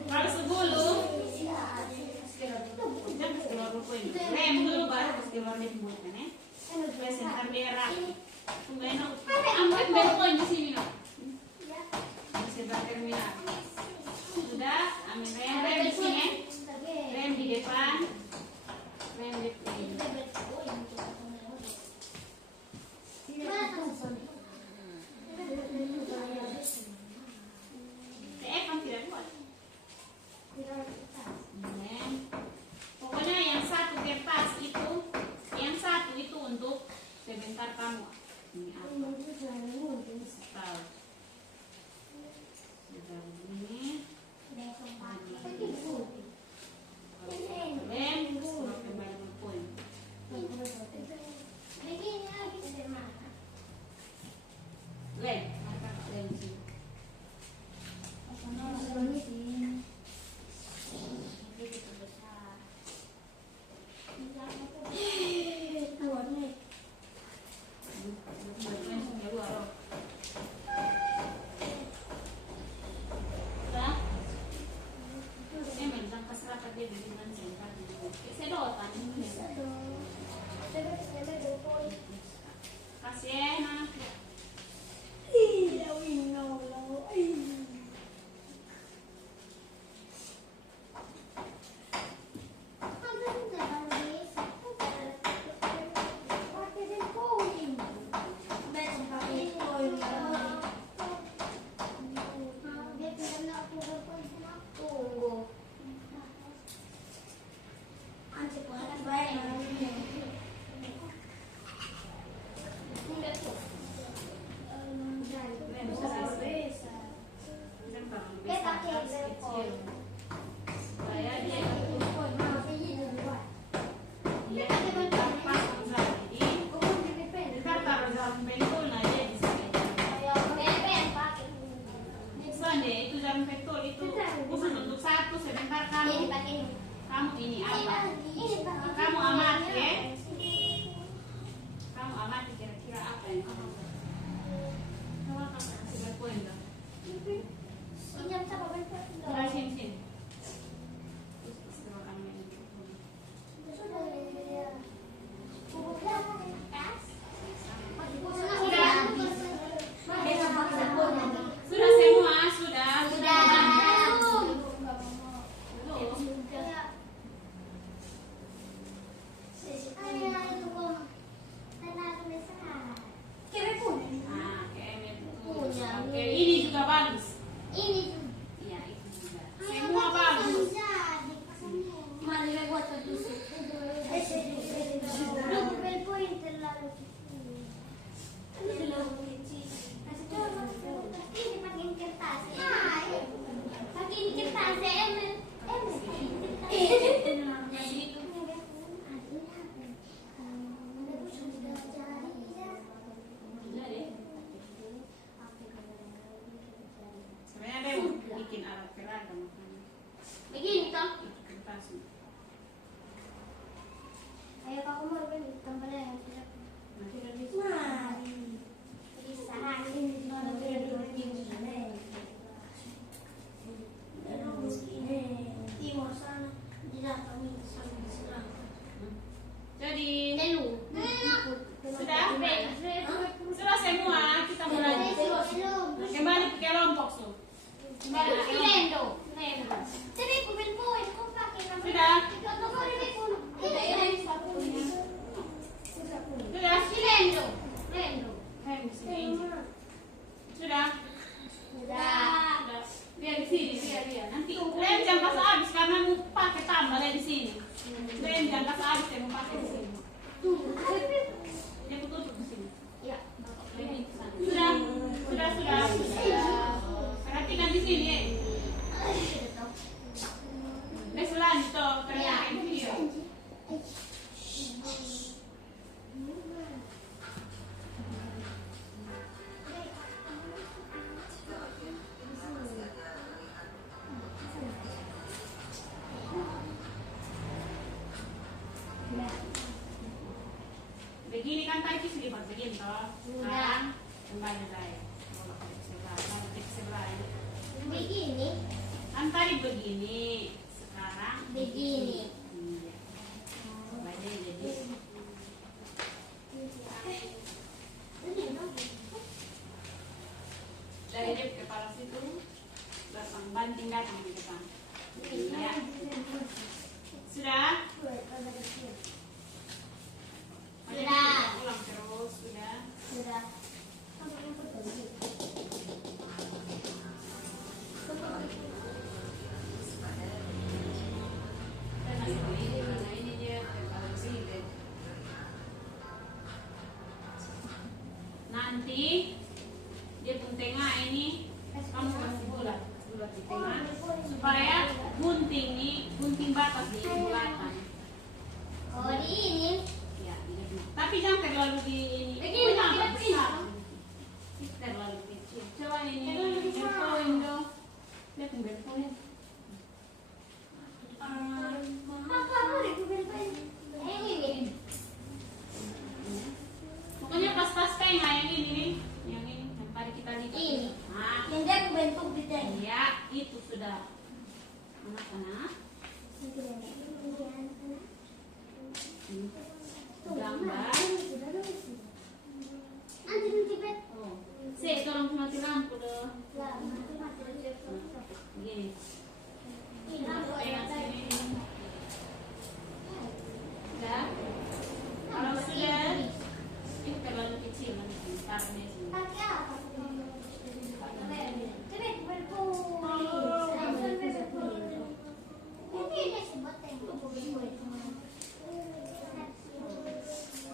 Kalau sebelum jangan keluar berpoin. Rem dulu baru keluar berpoin kan ya. Presentar berak. Tunggu enak. Ambil berpoin di sini loh. Bisa terminal. Sudah, ambil rem di sini. Rem di depan. Rem di depan. Kan tidak kuat. Pokoknya yang satu kertas itu, yang satu itu untuk sebentar kamu. Ini apa? Tahu. Sudah begini. Lem, sudah kembali berpoin. Lem, angkat lem sini. Kasih anak. Kamu ini apa? Kamu amati ya. Kamu amati kira-kira apa yang kamu kasih berpoin dong. Sini. Sudah semua, sudah. Oke, ini juga bagus. Iya, itu juga. Semua bagus. Sebenarnya dia mau bikin alat peraga makanya. Begini toh. Itu kertasnya. Ayo Pak Umar kan tempatnya yang tidak. Nanti udah Bisa ini mana tidak dulu timur sana tidak kami sampai serang. Jadi Sudah? sudah semua kita mulai. Kembali ke kelompok su. Kembali ke kelompok. Sudah. Sudah. Biar di sini, biar. Nanti lem jangan kasih habis karena mau pakai tambah di sini. Lem jangan kasih habis, saya mau pakai di sini. Dia tutup di sini. Sudah. Perhatikan di sini ya. gunting toh. Sekarang kembali lagi. Balik sebelah ini. Begini. Kan tadi begini, sekarang Begini. Iya. Coba aja jadi. Dari dia kepala situ, belakang banting datang di depan. Ya. Sudah? Sudah. Ulang terus, sudah. Sudah. Ini dia kepala sini. Nanti dia pun tengah ini kamu kasih bulat di tengah supaya gunting batas di bulatan. Oh, di ini. Ya, tapi jangan terlalu di ini. Begini, Jangan begini, besar. Terlalu kecil. Coba ini belpoin dong. Lihat belpoin. Apa ini? Pokoknya pas-pas kayak yang ini nih, yang tadi kita lihat. Ini. Nah, Yang dia bentuk gitu. ya itu sudah. Anak-anak. Gambar. Oh, saya tolong mati lampu dong. Gini. Pegang sini. Sudah. Kalau sudah, itu terlalu kecil nanti. Taruhnya sini.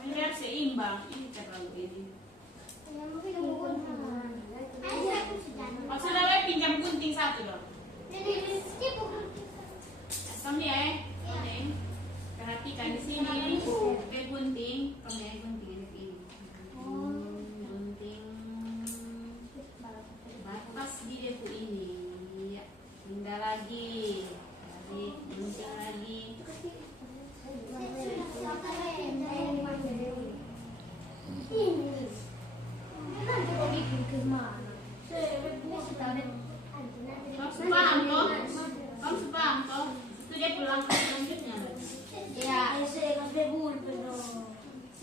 Biar seimbang. Ini terlalu ini. Oh, sudah we pinjam gunting satu dong. Kami ya, perhatikan di sini. We gunting, kami gunting ini. Gunting batas di deku ini. Ya, pindah lagi. Gunting lagi. Kamu paham toh? Kamu paham toh? Itu dia pulang ke selanjutnya.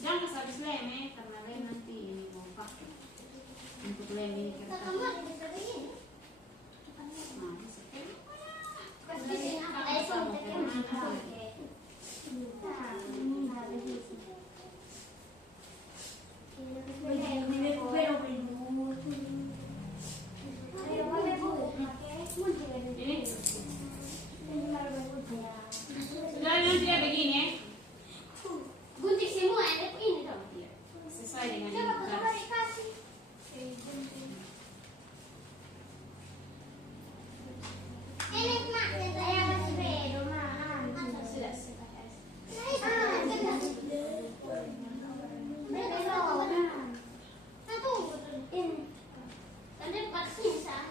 Jangan pas habis lem karena lem nanti ini mau pakai untuk lem ini kertas. Nah, ini sudah nanti dia begini ya. Gunting semua ini dong. Iya, sesuai dengan Coba ini. balik kasih. Ini mak, saya masih bedo mak. Sudah.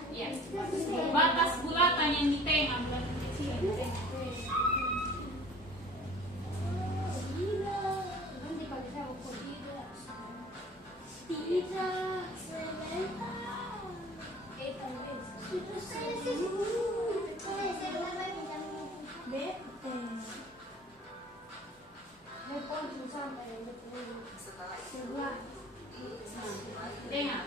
Iya. Batas bulatan yang di tengah, bulatan kecil yang di tengah. Tengah.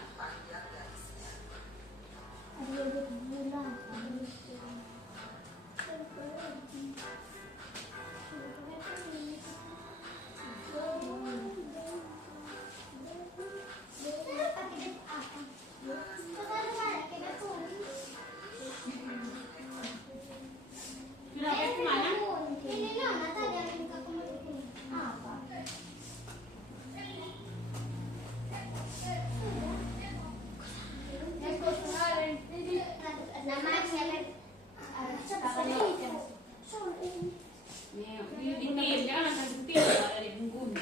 Sudah sampai kemana? Ini Nona tadi yang minta kemana? Apa? Nih, ditim, jangan langsung ditim kalau ada di punggung.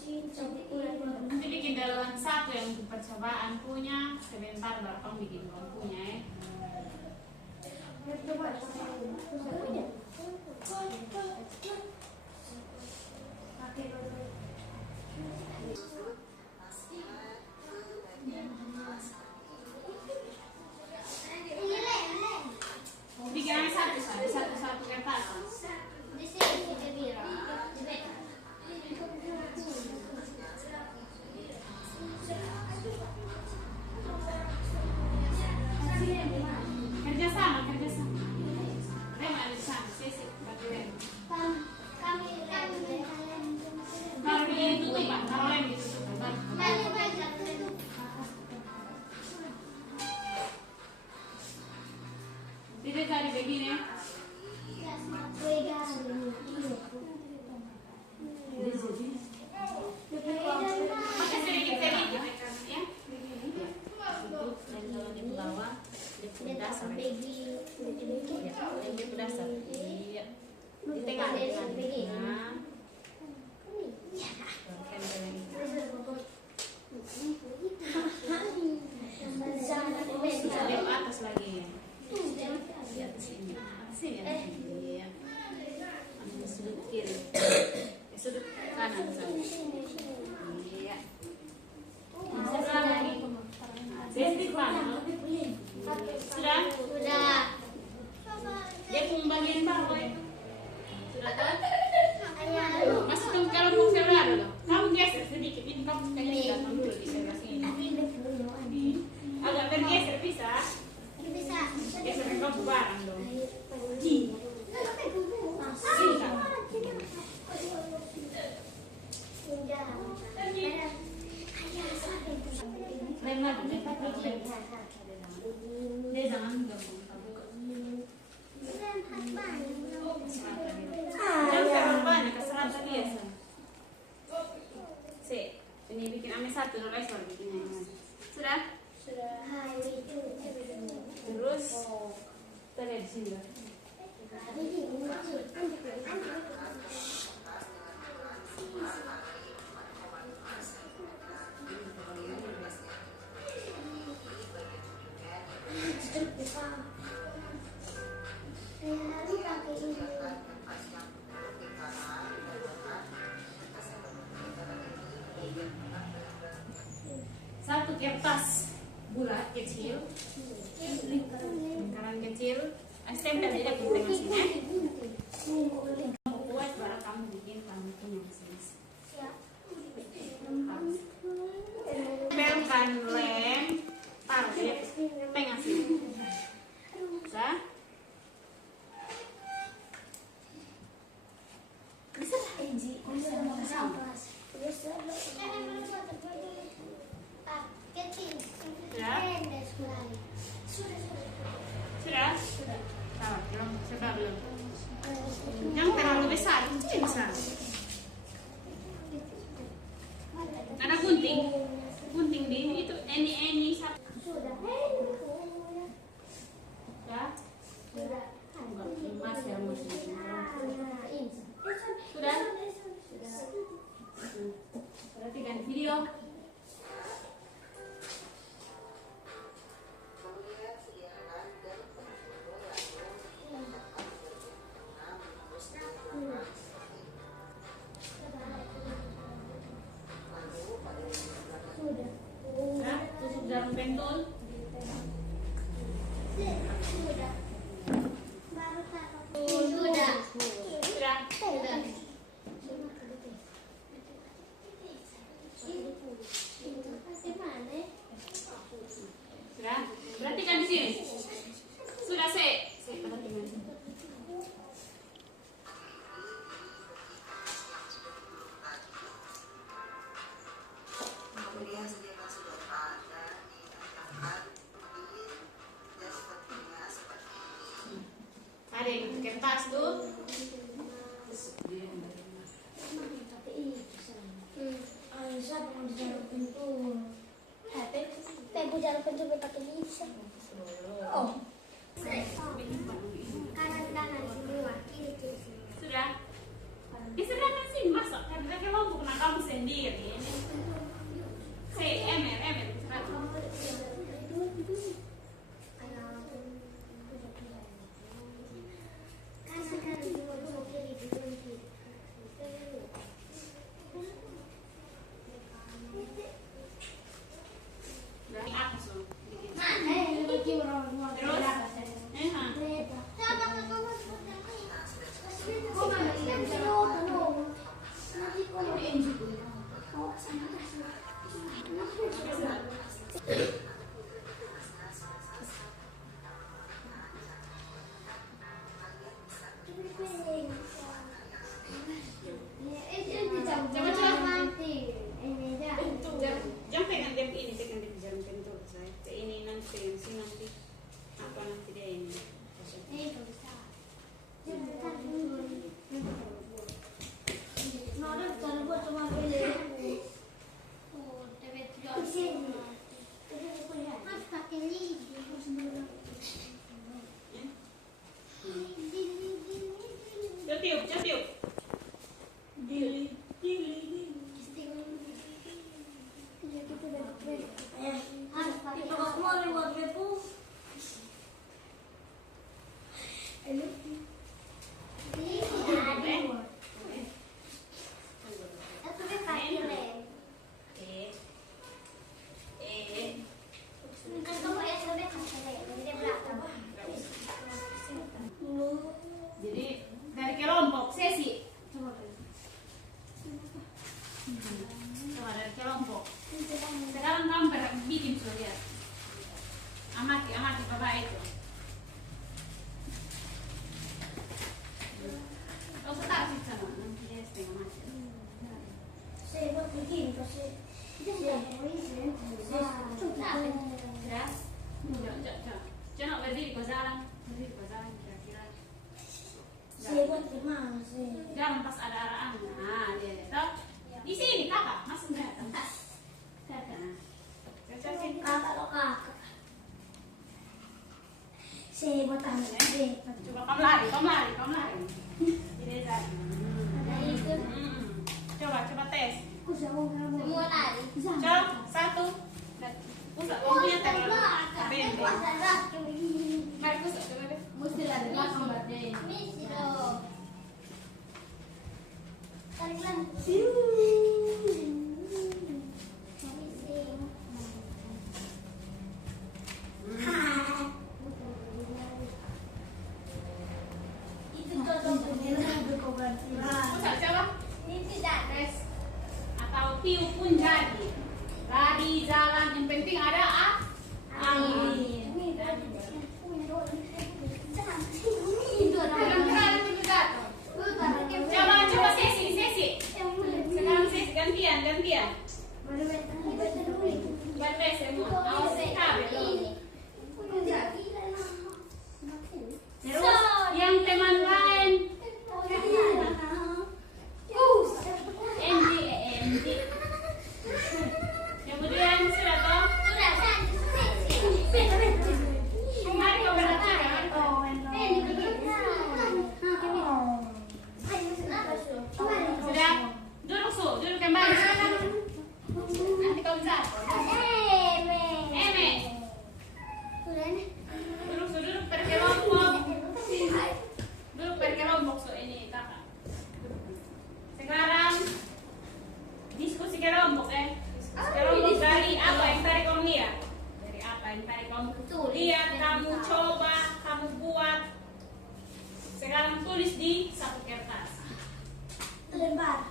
Nanti bikin dalaman satu yang untuk percobaan punya, sebentar baru kamu bikin kamu punya ya. Bikin aja satu kertas. Kerjasama. Rem ada di sana, sisi, bagi rem. Taruh di tutup, Pak. Taruh rem di tutup, Pak. Tidak cari begini. Pakai sedikit ya. Tutup dan kalau di bawah di dasar. Ya, di dasar. Iya. Di tengah. Nah. Di atas lagi. Di atas ini. Sini. Iya. Ambil sudut kiri. Sudut kanan saja. Iya. Sebelah lagi. Basic panel. Sudah? Dia bagian bawah itu. Sudah kan? Masukkan kalau mau sebelah dulu. Kamu geser sedikit. Ini kamu kayaknya datang dulu di sebelah sini. Agak bergeser bisa. Geser kamu barang dong. Sini kan? Rem lagi. Dia jangan gabung. Jangan terlalu banyak, keseratan dia. Ini bikin ame satu, lalu baru bikinnya. Sudah? Terus kita lihat di sini. Satu kertas bulat kecil, lingkaran kecil, stempel di tengah sini. Kamu buat baru kamu bikin kamu punya sini. Tempelkan lem, taruh di tengah sini. Bisa? Sudah? Taruh, belum, sudah belum. Jangan terlalu besar, kecil besar. Ada gunting di itu ini satu. Sudah? Mas ya Sudah? Berarti ganti video. Tutup jarum pentul. Sudah? Berarti kan di sini. Sudah ada yang kertas tuh. Jalan pentul pakai bisa. Oh. Kanan semua, kiri. Sudah? Di sebelah sini masuk. Karena kamu bukan kamu sendiri. Jangan pegang jam ini, pegang jam pintu saya. Ini nanti, nanti apa nanti dia ini. Tiup, tiup. Jadi dari kelompok sesi. Coba dari kelompok. Sekarang kamu bikin sudah lihat. Amati bapak itu. Kau setar sih sama nanti dia setengah mati. Saya buat begini, pasti. Jangan berdiri kau jalan kira-kira. Saya buat gimana sih? Jangan pas ada arahan. Nah, dia tahu. Di sini kakak, masuk datang. Kakak lo kakak. Saya buat tangan sih. Coba kamu lari. Ini jadi. Coba tes. Semua lari. Coba 1. Pusat punya terlalu benteng. Mari pusat coba deh. Mesti lari belakang berarti. Misi dong. Tarik lagi. Itu cocok Pusat coba. ini tidak. Tes. Atau tiup pun jadi. Lari jalan yang penting ada angin. Coba sesi. Sekarang sesi gantian. Batas semua. Awas kabel. Terus yang teman lain MD. Kemudian sudah toh? Mari kau berlatih. Sudah? Duduk kembali. Nanti kau bisa. Eme. Duduk berkelompok. Duduk berkelompok so ini kakak. Sekarang diskusi kelompok kelompok dari apa yang tadi kamu lihat? Dari apa yang tadi kamu lihat, kamu coba, kamu buat. Sekarang tulis di satu kertas. Lembar.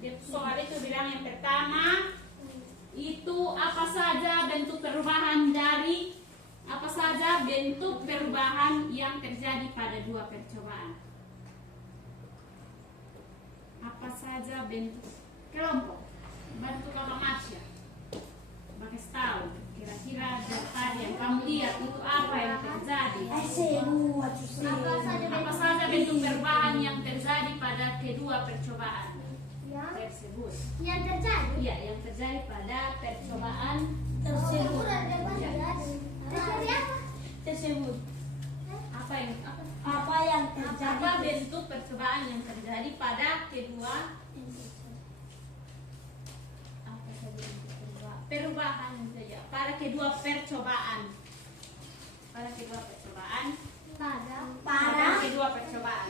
Dia soal itu bilang yang pertama itu apa saja bentuk perubahan yang terjadi pada dua percobaan. Apa saja bentuk kelompok? Bantu kakak Masya. Pakai tahu kira-kira tadi yang kamu lihat itu apa yang terjadi? Apa saja bentuk perubahan yang terjadi pada kedua percobaan tersebut? Yang terjadi. Iya, yang terjadi pada percobaan Tersebut. tersebut. Apa yang terjadi? apa bentuk percobaan yang terjadi pada kedua perubahan saja pada kedua percobaan pada kedua percobaan pada kedua percobaan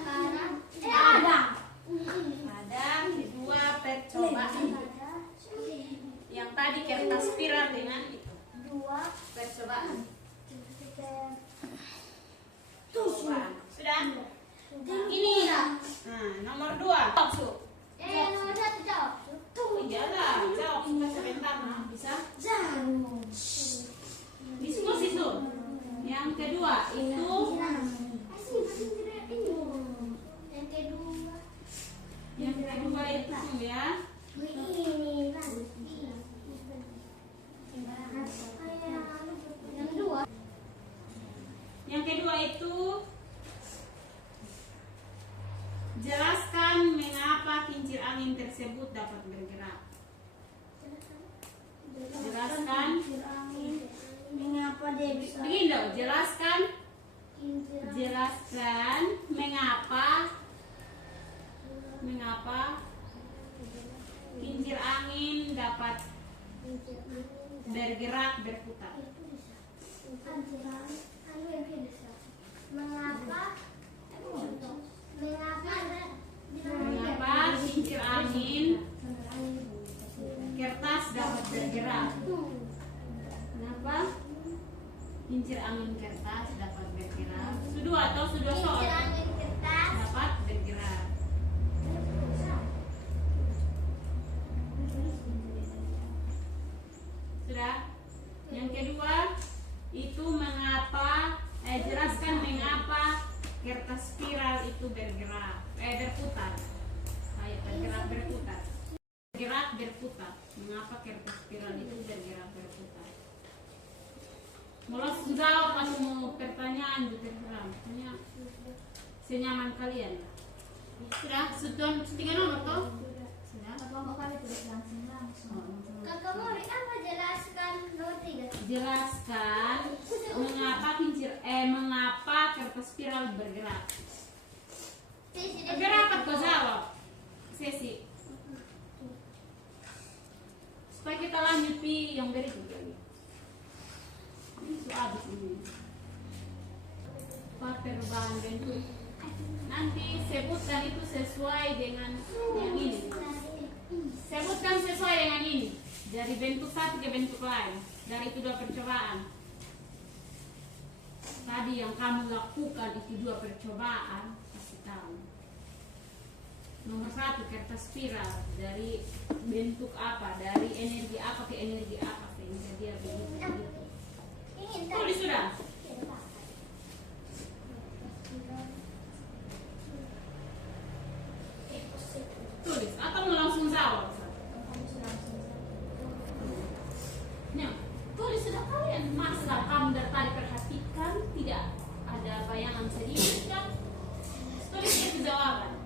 yang tadi kertas spiral dengan itu percobaan. Sudah Ini. Nah, nomor 2. Jawab, Su. Nomor 1 jawab. Oh, iyalah, jawab sudah sebentar. Nah, bisa? Diskusi, Su. Yang kedua itu yang kedua itu ya. Yang kedua itu jelaskan mengapa kincir angin tersebut dapat bergerak. Jelaskan. Mengapa dia bisa? Begini dong, jelaskan mengapa kincir angin dapat bergerak berputar. Mengapa kincir angin kertas dapat bergerak? Kenapa kincir angin kertas dapat bergerak? Sudah atau sudah soal dapat bergerak? Sudah. Yang kedua itu jelaskan mengapa kertas spiral itu berputar. Kayak berputar. Bergerak berputar. Mengapa kertas spiral itu bergerak berputar? Mau langsung jawab atau mau pertanyaan juga terserah. Pokoknya senyaman kalian. Sudah, sudah 3 nomor toh? Sudah. Kakak mau apa jelaskan nomor 3? Jelaskan mengapa kertas spiral bergerak. Berapa kau jawab? Sesi. Supaya kita lanjut yang berikutnya. Ini soal ini. Perubahan bentuk. Nanti sebutkan itu sesuai dengan yang ini. Sebutkan sesuai dengan ini. Dari bentuk satu ke bentuk lain. Dari itu 2 percobaan. Tadi yang kamu lakukan itu 2 percobaan. Kasih tahu. Nomor 1 kertas spiral. Dari bentuk apa? Dari energi apa ke energi apa? Sehingga dia begitu. Tulis sudah. Tulis atau mau langsung jawab? Nah, tulis sudah kalian. Masa kamu dari tadi perhatikan tidak ada bayangan sedikit kan? Tulis itu jawaban.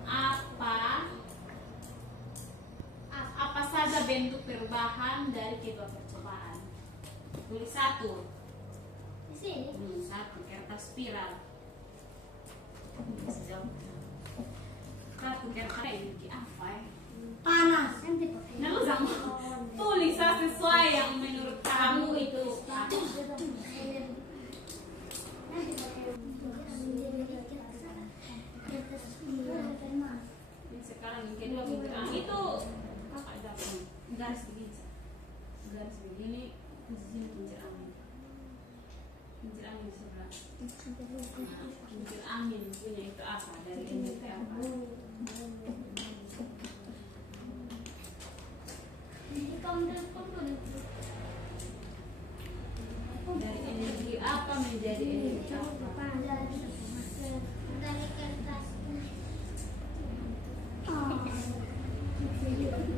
Apa saja bentuk perubahan dari kedua percobaan? Tulis 1. Di sini. 1 kertas spiral. Satu kertas energi apa ya? Panas. Nanti pakai. Nah, lu sama tulis sesuai yang menurut kamu itu. Ini sekarang yang kedua itu ada garis begini. Garis begini posisi kincir angin. Kincir angin sebelah. Kincir angin punya itu apa? Dari energi apa? Dari energi apa menjadi energi apa? Dari kertas.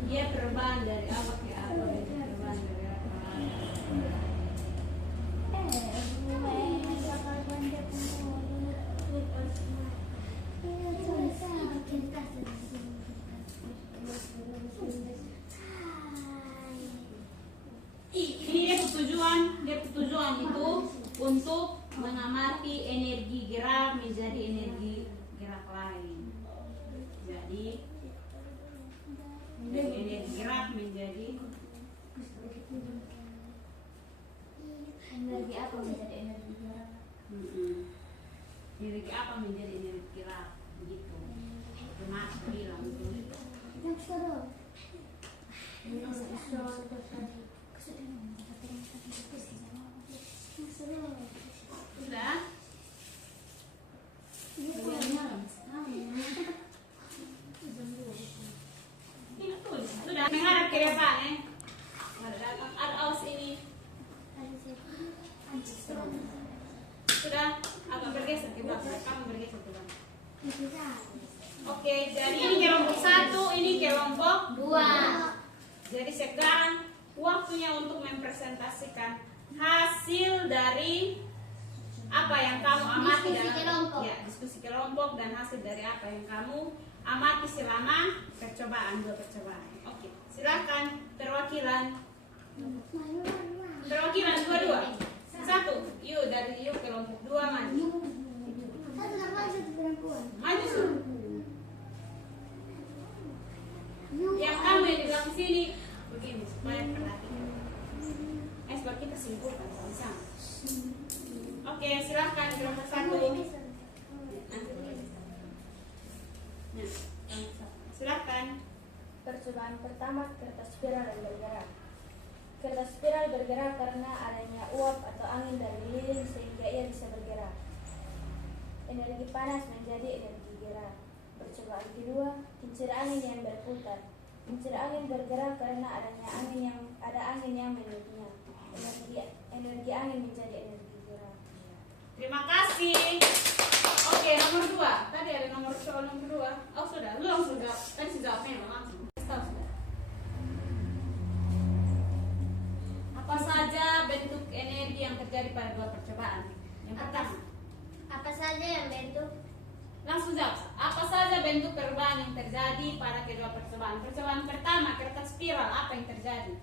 Dia perubahan dari apa ke apa? Perubahan dari apa? Ini dia tujuan itu untuk mengamati energi gerak menjadi energi gerak lain. Jadi dari energi gerak menjadi Energi apa menjadi energi gerak? energi apa menjadi energi gerak begitu. Mas bilang itu. Sudah? Oke, jadi ini kelompok 1, ini kelompok 2. Jadi sekarang waktunya untuk mempresentasikan hasil dari apa yang kamu amati diskusi kelompok dan hasil dari apa yang kamu amati selama percobaan 2 percobaan. Oke, silakan perwakilan dua. 1, yuk dari yuk kelompok 2 maju. Maju suruh. Yang kamu yang di belakang sini begini supaya perhatikan. Sebab kita simpulkan sama-sama. Oke, silakan kelompok 1. Nah, silakan. Percobaan pertama, kertas spiral dan bergerak. Kertas spiral bergerak karena adanya uap atau angin dari lilin sehingga ia bisa bergerak. Energi panas menjadi energi gerak. Percobaan kedua, kincir angin yang berputar. Kincir angin bergerak karena adanya angin yang meniupnya. Energi angin menjadi energi gerak. Terima kasih. Oke, nomor 2. Tadi ada soal nomor 2. Oh sudah, lu langsung jawab. Tadi sudah jawabnya langsung. Tahu sudah. Apa saja bentuk energi yang terjadi pada 2 percobaan? Yang pertama. Apa saja yang bentuk? Langsung jawab. Apa saja bentuk perubahan yang terjadi pada kedua percobaan? Percobaan pertama, kertas spiral, apa yang terjadi?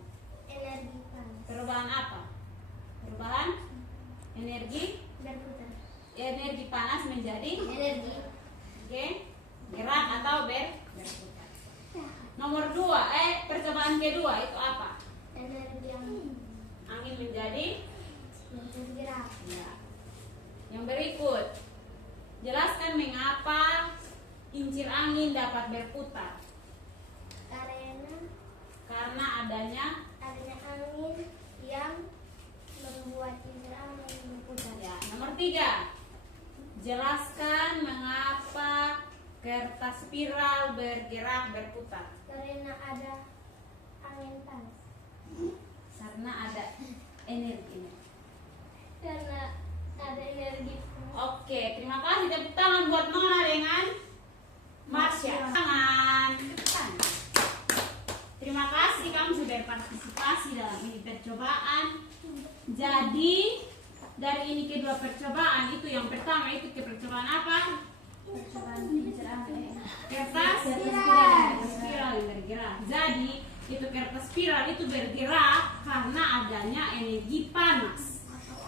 Energi panas Perubahan apa? Perubahan energi berputar. energi panas menjadi Energi oke, gerak atau berputar. Nomor 2, percobaan kedua itu apa? energi Angin menjadi bergerak. ya. Yang berikut, jelaskan mengapa kincir angin dapat berputar. Karena adanya angin yang membuat kincir angin berputar. ya. Nomor 3, jelaskan mengapa kertas spiral bergerak berputar. Karena ada angin panas. Karena ada energi. Karena ada energi panas. Oke, terima kasih. Tepuk tangan buat Nona dengan Marsha. Tangan ke depan. Terima kasih kamu sudah berpartisipasi dalam ini percobaan. Jadi dari ini kedua percobaan itu yang pertama itu ke percobaan apa? Kertas spiral yang bergerak. Jadi itu kertas spiral itu bergerak karena adanya energi panas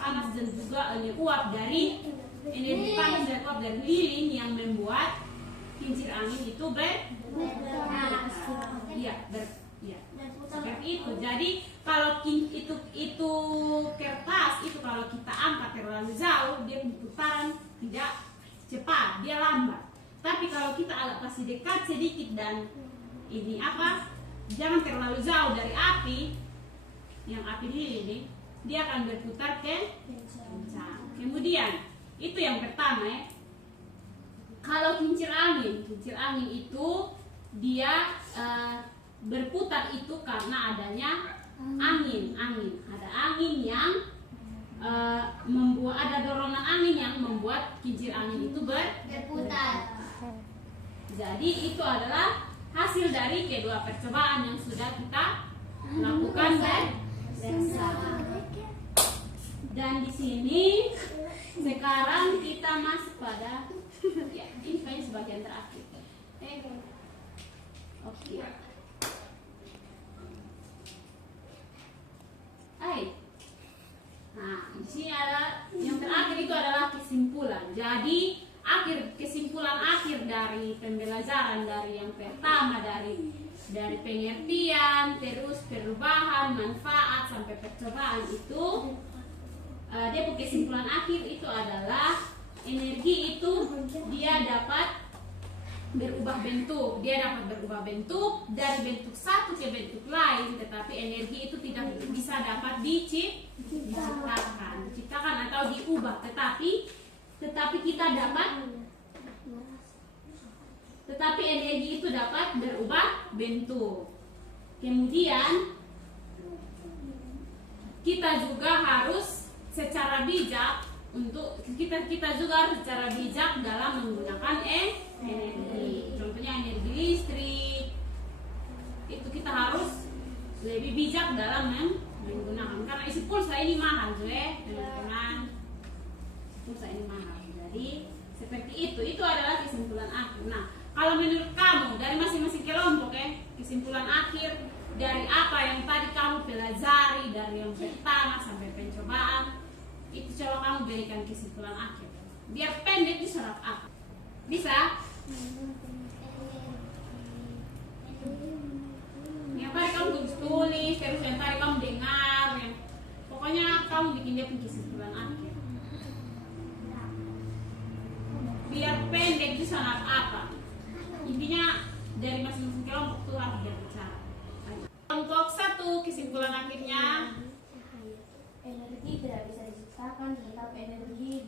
dan juga oleh uap dari energi panas dan uap dari lilin yang membuat kincir angin itu seperti itu. Jadi kalau itu kertas itu kalau kita angkat terlalu jauh dia putaran tidak cepat, dia lambat. Tapi kalau kita agak kasih dekat sedikit dan ini jangan terlalu jauh dari api, yang api lilin ini, dia akan berputar kencang. Kemudian itu yang pertama ya. Kalau kincir angin itu dia berputar itu karena adanya angin. Ada angin yang ada dorongan angin yang membuat kincir angin itu berputar. Jadi itu adalah hasil dari kedua percobaan yang sudah kita lakukan bersama. Dan di sini sekarang kita masuk pada ini kayaknya sebagian terakhir. Oke. Nah, di sini ada yang terakhir itu adalah kesimpulan. Jadi kesimpulan akhir dari pembelajaran dari yang pertama dari pengertian terus perubahan manfaat sampai percobaan itu dia kesimpulan akhir itu adalah energi itu dia dapat berubah bentuk. Dia dapat berubah bentuk dari bentuk satu ke bentuk lain, tetapi energi itu tidak bisa dapat diciptakan atau diubah, tetapi energi itu dapat berubah bentuk. Kemudian kita juga harus secara bijak dalam menggunakan dalam menggunakan, karena isi pulsa ini mahal teman-teman. Pulsa ini mahal. Jadi seperti itu adalah kesimpulan akhir. Nah, kalau menurut kamu dari masing-masing kelompok kesimpulan akhir dari apa yang tadi kamu pelajari dari yang pertama sampai pencobaan, itu coba kamu berikan kesimpulan akhir. Biar pendek di surat apa? Bisa? Yang tadi kamu tulis, terus yang tadi kamu dengar, pokoknya kamu bikin dia punya kesimpulan akhir. Biar pendek di surat apa? Intinya dari masing-masing kelompok itu harus berbicara. Kelompok 1 kesimpulan akhirnya, Energi tidak bisa diciptakan, tetapi energi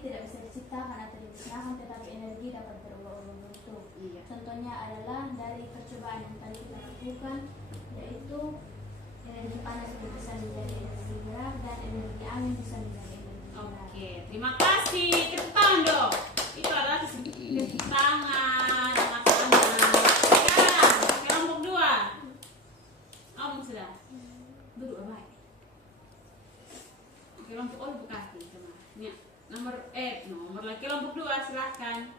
tidak bisa diciptakan atau dimusnahkan, tetapi energi dapat berubah-ubah bentuk. Iya. Contohnya adalah dari percobaan yang tadi kita lakukan, yaitu energi panas bisa menjadi energi gerak dan energi angin bisa menjadi energi gerak. Oke, terima kasih. Tepuk tangan dong. Itu adalah tepuk tangan. Sekarang kelompok 2. Kamu sudah duduk baik. Kelompok buka hati teman. Ya, nomor lagi kelompok 2 silahkan.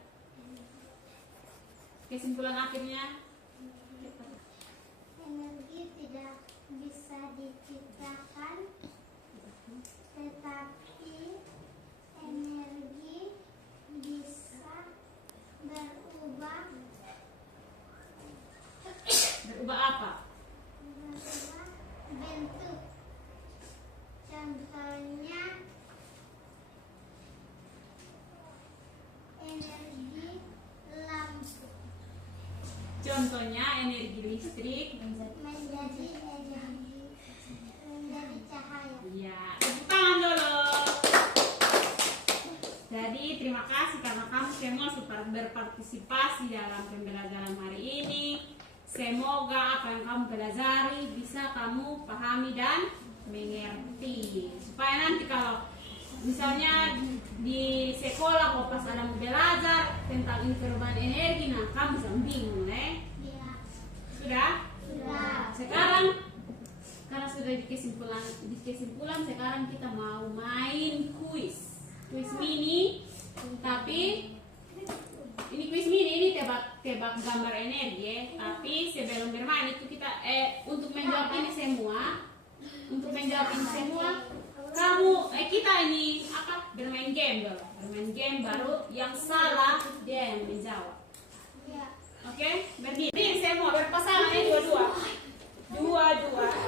Kesimpulan akhirnya. Energi tidak bisa diciptakan, tetapi energi bisa berubah apa? bentuk. Contohnya energi lampu Contohnya energi listrik menjadi cahaya. Iya, tepuk tangan dulu. Jadi terima kasih karena kamu semua sudah berpartisipasi dalam pembelajaran hari ini. Semoga apa yang kamu pelajari bisa kamu pahami dan mengerti. Supaya nanti kalau misalnya di sekolah kok pas ada mau belajar tentang ini perubahan energi, nah kamu bisa bingung, Ya, Sudah? sudah. Sekarang karena sudah di kesimpulan sekarang kita mau main kuis mini, tapi ini kuis mini ini tebak gambar energi tapi sebelum bermain itu kita untuk menjawab ini semua kamu kita ini bermain game baru yang salah dia yang menjawab. Ya. Oke, berdiri semua berpasangan dua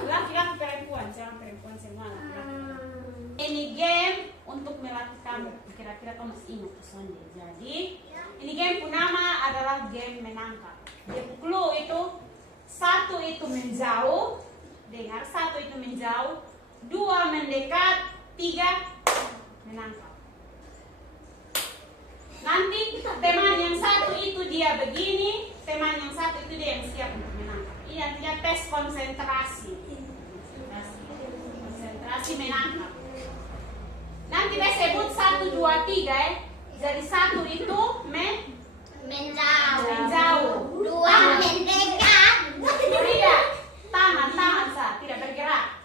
laki-laki perempuan, jangan perempuan semua laki-laki. Ini game untuk melatih kamu, kira-kira kamu masih ingat soalnya. Jadi ini game nama adalah game menangkap. Jadi clue itu 1 itu menjauh, dengar 1 itu menjauh, 2 mendekat, 3 menangkap. Nanti teman yang 1 itu dia begini, teman yang 1 itu dia yang siap untuk menangkap. Ini artinya tes konsentrasi. Konsentrasi menangkap. Nanti saya sebut 1, 2, 3 Jadi 1 itu menjauh. 2 mendekat. Tidak. Tangan sah, tidak bergerak.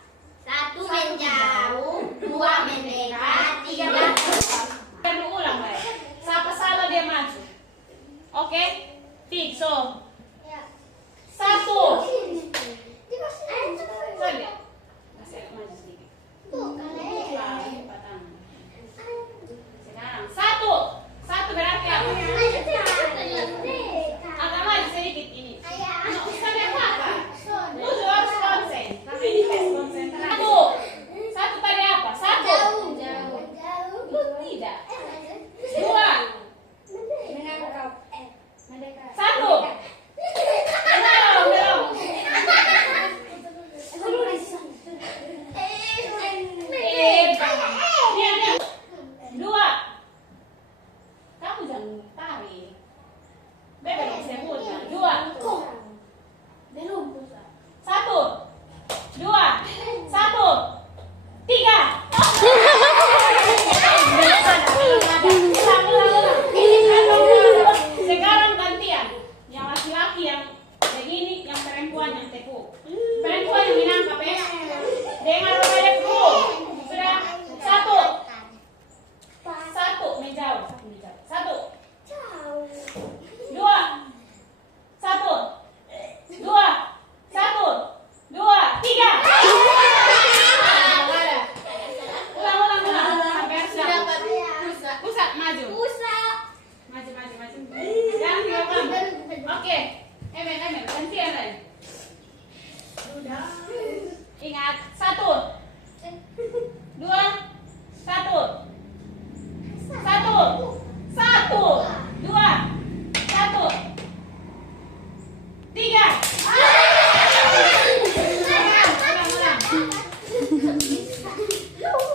1 menjauh, 2 mendekat, 3 Perlu ulang, baik. Siapa salah dia maju. Oke? Tik, so. 1. Soleh. Masih maju sedikit. Sekarang 1 berarti apa? Agak maju sedikit ini. No, sampai apa? Tujuh harus konsen. Tapi ini tes konsentrasi. 1 tadi apa? 1. Tidak. 2. 1. Belum. Diam. 2. Kamu jangan tarik. Bebek sebutkan. 2. 1, 2, 1, 3. Sekarang gantian. Yang laki-laki yang begini, yang perempuan yang tepu. Perempuan yang menangkap. Lihat. 1, 2, 1. 1, 1, 2, 1, 3.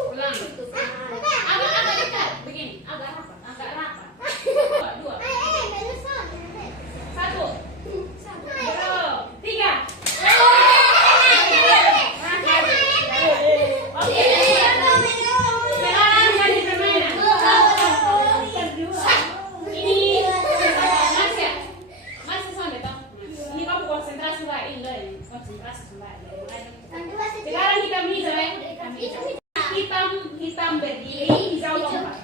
Ulang. Agak dekat. Begini. Agak rapat. 2, 1, 3. Oke. Sekarang jadi permainan. Ini masih sonde toh. Ini kamu konsentrasi Mbak. Ini konsentrasi Mbak. Sekarang kita hijau ya. Hitam berdiri, hijau lompat.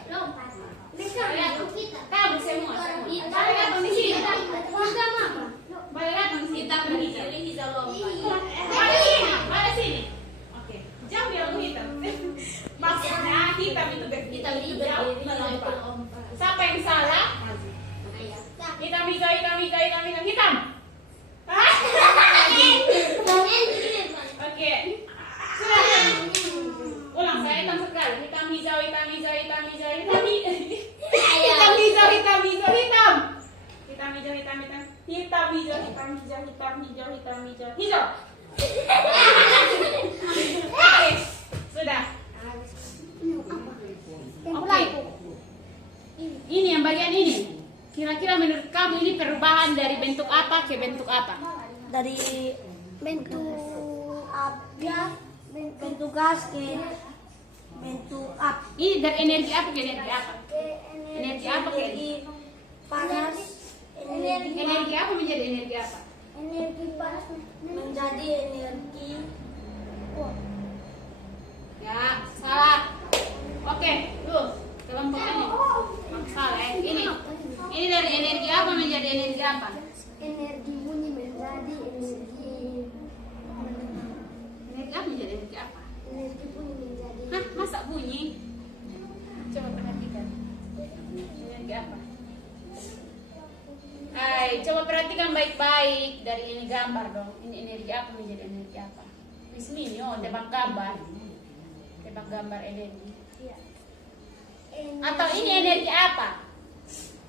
Kamu semua. Balik datang di sini. Balik datang di sini. Hitam berdiri, hijau lompat. Balik sini. Oke. Jauh biar aku hitam. Maksudnya hitam itu berdiri, jauh melompat. Siapa yang salah? Hitam, hijau, hitam. Oke. Sudah. Ulang, saya hitam sekali. Hitam, hijau. Hitam, hijau. Hitam, hijau. Hijau. Oke. Sudah. Oke. Ini yang bagian ini. Kira-kira menurut kamu ini perubahan dari bentuk apa ke bentuk apa? Dari bentuk api, bentuk gas ke bentuk api. Ini dari energi apa ke energi apa? Energi apa ke Energi panas, energi apa menjadi energi apa? energi panas menjadi energi. Ya, salah. Oke, tuh kelompok ini. Salah ya. Ini dari energi apa menjadi energi apa? Energi bunyi menjadi energi. Energi apa menjadi energi apa? Energi bunyi menjadi. Hah, masa bunyi? Coba perhatikan. Energi apa? Coba perhatikan baik-baik dari ini gambar dong. Ini energi apa menjadi energi apa? Di sini oh, tebak gambar. Tebak gambar energi. Atau ini energi apa?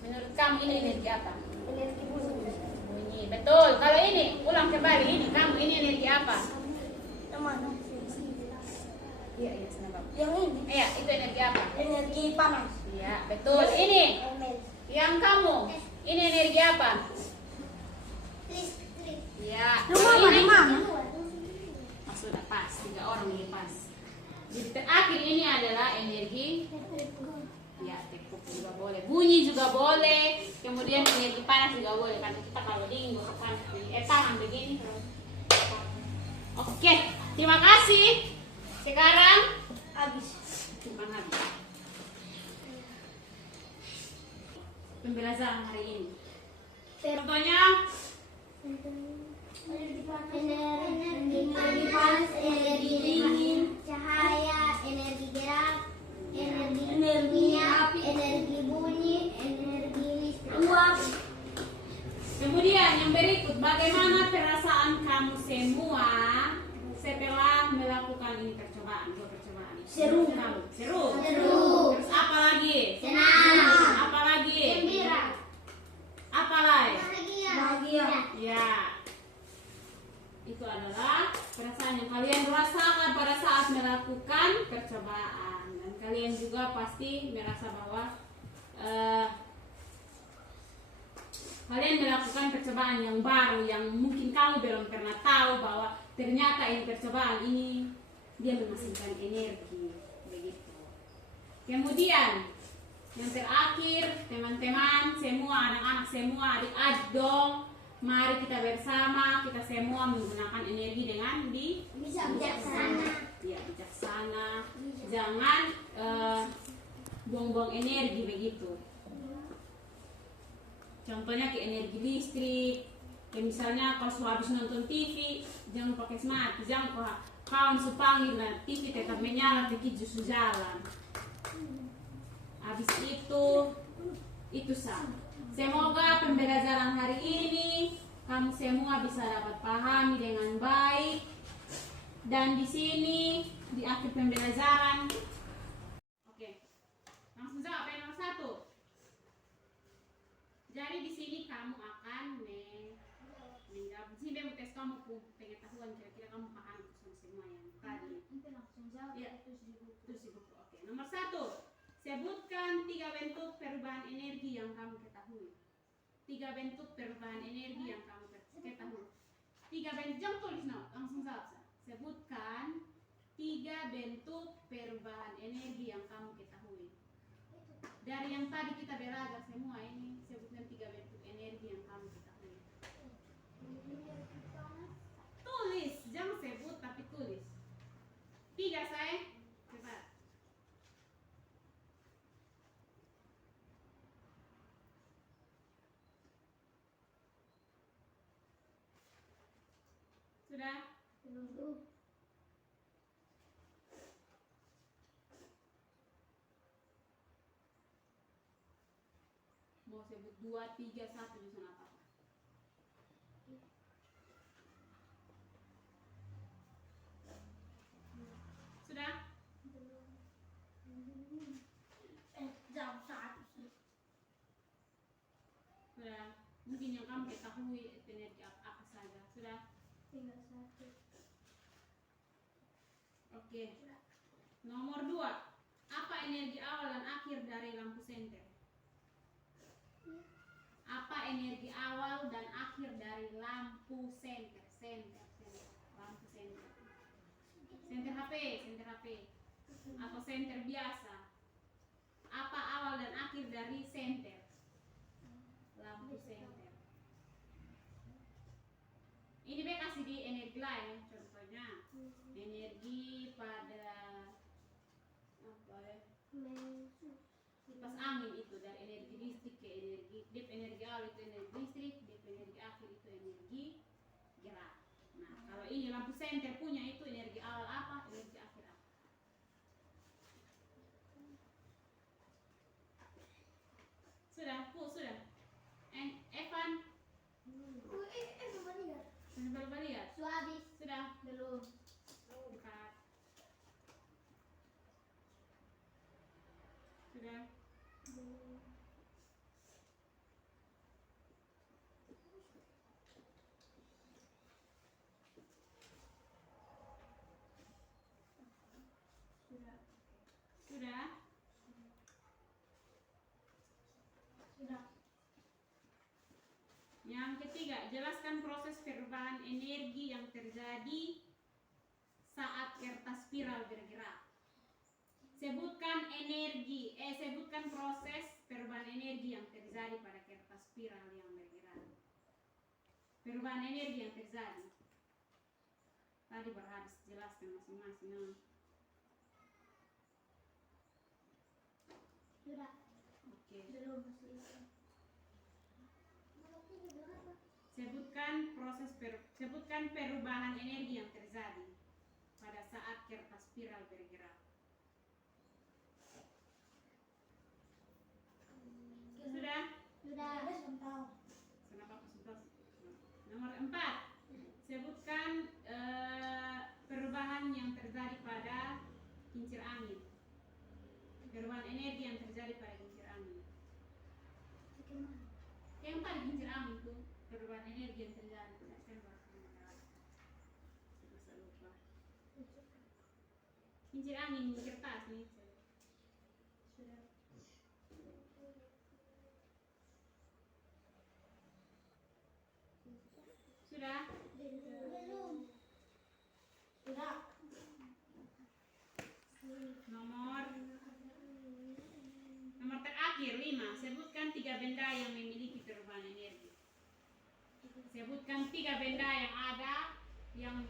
Menurut kamu ini energi apa? Energi bunyi. Bunyi. Betul. Kalau ini, ulang kembali ini. Kamu ini energi apa? Teman. Iya, senang. Yang ini Iya, itu energi apa? energi panas. Iya, betul. Ini yang kamu. Ini energi apa? Iya. Ini mana? sudah pas. 3 orang ini pas. Jadi terakhir ini adalah energi. Ya, tekuk juga boleh. Bunyi juga boleh. Kemudian energi panas juga boleh. Karena kita kalau dingin bukan tangan begini. Oke, terima kasih. Sekarang Habis. bukan habis. Pembelajaran hari ini. Contohnya Energi panas, energi dingin, Cahaya, energi gerak, energi minyak, energi bunyi, energi listrik. uap. kemudian yang berikut, bagaimana perasaan kamu semua setelah melakukan ini percobaan, dua percobaan? Seru. Kamu seru. Seru. Terus apa lagi? Senang. Apa lagi? Gembira. Apa lagi? Bahagia. Ya. Itu adalah perasaan yang kalian rasakan pada saat melakukan percobaan, dan kalian juga pasti merasa bahwa kalian melakukan percobaan yang baru yang mungkin kamu belum pernah tahu bahwa ternyata ini percobaan ini dia menghasilkan energi begitu. Kemudian yang terakhir, teman-teman semua, anak-anak semua, adik-adik dong, mari kita bersama, kita semua menggunakan energi dengan Bijaksana. ya, bijaksana. Jangan buang-buang energi begitu. Contohnya ke energi listrik. Ya, misalnya kalau sudah habis nonton TV, jangan pakai smart, jangan kawan sepanggil dan TV tetap menyala, TV justru jalan. Habis itu sah. Semoga pembelajaran hari ini kamu semua bisa dapat pahami dengan baik. Dan di sini di akhir pembelajaran. Oke. Langsung jawab yang nomor 1. Jadi di sini kamu akan menjawab. Di sini mau tes kamu pengetahuan, kira-kira kamu paham semua yang tadi. Nanti langsung jawab. Ya. Terus di buku. Terus di buku. Oke. Nomor 1. Sebutkan 3 bentuk perubahan energi yang kamu ketahui. 3 bentuk perubahan energi yang kamu ketahui. 3 bentuk, jangan tulis no, langsung jawab. Sebutkan 3 bentuk perubahan energi yang kamu ketahui. Dari yang tadi kita belajar semua ini, sebutkan 3 bentuk energi yang kamu ketahui. Tulis, jangan sebut tapi tulis. 3 saya, cepat. Sudah? Belum. Mau sebut 2, 3, 1 bisa apa? Sudah? Jawab satu sih. Sudah. Mungkin yang kamu ketahui energi apa saja. Sudah? Tinggal satu. Oke. Nomor 2. Apa energi awal dan akhir dari lampu senter? Apa energi awal dan akhir dari lampu senter? Lampu senter. Senter HP. Atau senter biasa. Apa awal dan akhir dari senter? Lampu senter. Ini be kasih di energi lain, contohnya energi pada apa ya? Kipas angin itu dari energi listrik ke energi dip, energi awal itu energi listrik, dip energi akhir itu energi gerak. Nah, kalau ini lampu senter punya itu energi awal apa, energi akhir apa? Sudah. Evan, belum lihat? Sudah habis. Sudah. Belum. Empat. Sudah. Sudah. Yang ketiga, jelaskan proses perubahan energi yang terjadi saat kertas spiral bergerak. Sebutkan proses perubahan energi yang terjadi pada kertas spiral yang bergerak. Perubahan energi yang terjadi. Tadi berhabis jelaskan masing-masing. Sudah. Oke. Belum masih. Sebutkan perubahan energi yang terjadi pada saat kertas spiral bergerak. Sudah? Nomor 4. Sebutkan perubahan yang terjadi pada kincir angin. Perubahan energi yang terjadi pada kincir angin. Yang pada kincir angin itu perubahan energi yang terjadi. Kincir angin kertas nih. Sudah? Belum. Sudah. Nomor terakhir 5. Sebutkan 3 benda yang memiliki perubahan energi. Sebutkan 3 benda yang ada yang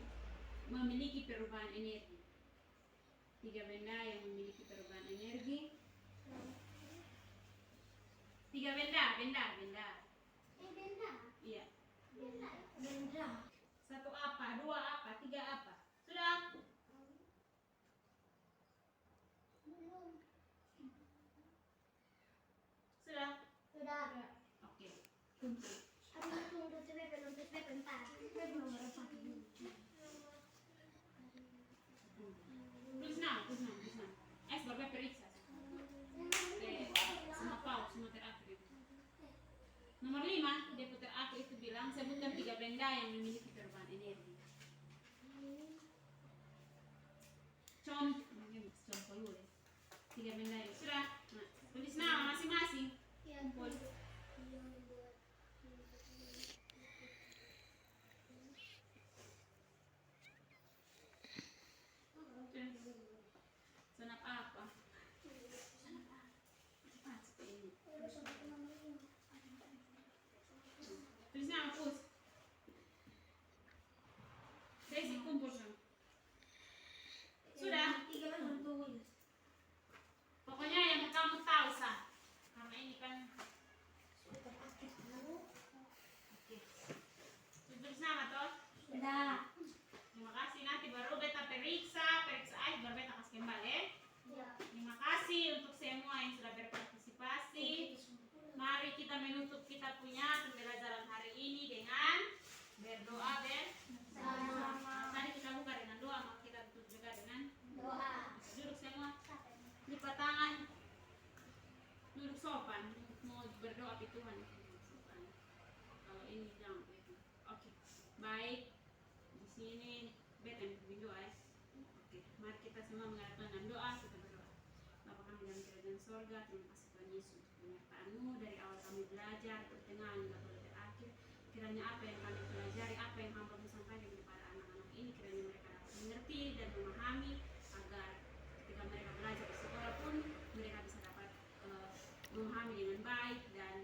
memiliki perubahan energi. 3 benda yang memiliki perubahan energi. 3 benda. Iya. Benda. 1 apa, 2 apa, 3 apa? Sudah? Sudah? Oke. Nomor 5, Deputer aku itu bilang, sebutkan 3 benda yang memiliki perubahan energi. Contoh dulu ya. 3 benda yang sudah. Nah, tulis nama masing-masing. Kumpul. Senap apa? Cepat seperti ini. Tulis nama Pus. Desi kumpul semua. Sudah. Pokoknya yang kamu tahu sah. Karena ini kan. Oke. Tulis nama toh. Sudah. Terima kasih. Nanti baru beta periksa aja baru beta kasih kembali. Terima kasih untuk semua yang sudah berpartisipasi. Mari kita menutup kita punya pembelajaran hari ini dengan berdoa bersama. Tadi kita buka dengan doa, maka kita tutup juga dengan Doa. duduk semua, lipat tangan, duduk sopan, mau berdoa ke Tuhan. Sopan. Kalau ini jangan begitu. Oke, baik. Di sini beten berdoa ya. Oke, mari kita semua mengadakan dengan doa, kita berdoa. Bapa kami dalam kerajaan sorga, terima kasih Tuhan Yesus untuk penyertaan-Mu dari awal kami belajar, pertengahan hingga pada terakhir. Kiranya apa yang kami pelajari, apa yang hamba-Mu sampaikan kepada anak-anak ini, kiranya mereka dapat mengerti dan memahami, agar ketika mereka belajar di sekolah pun mereka bisa dapat memahami dengan baik dan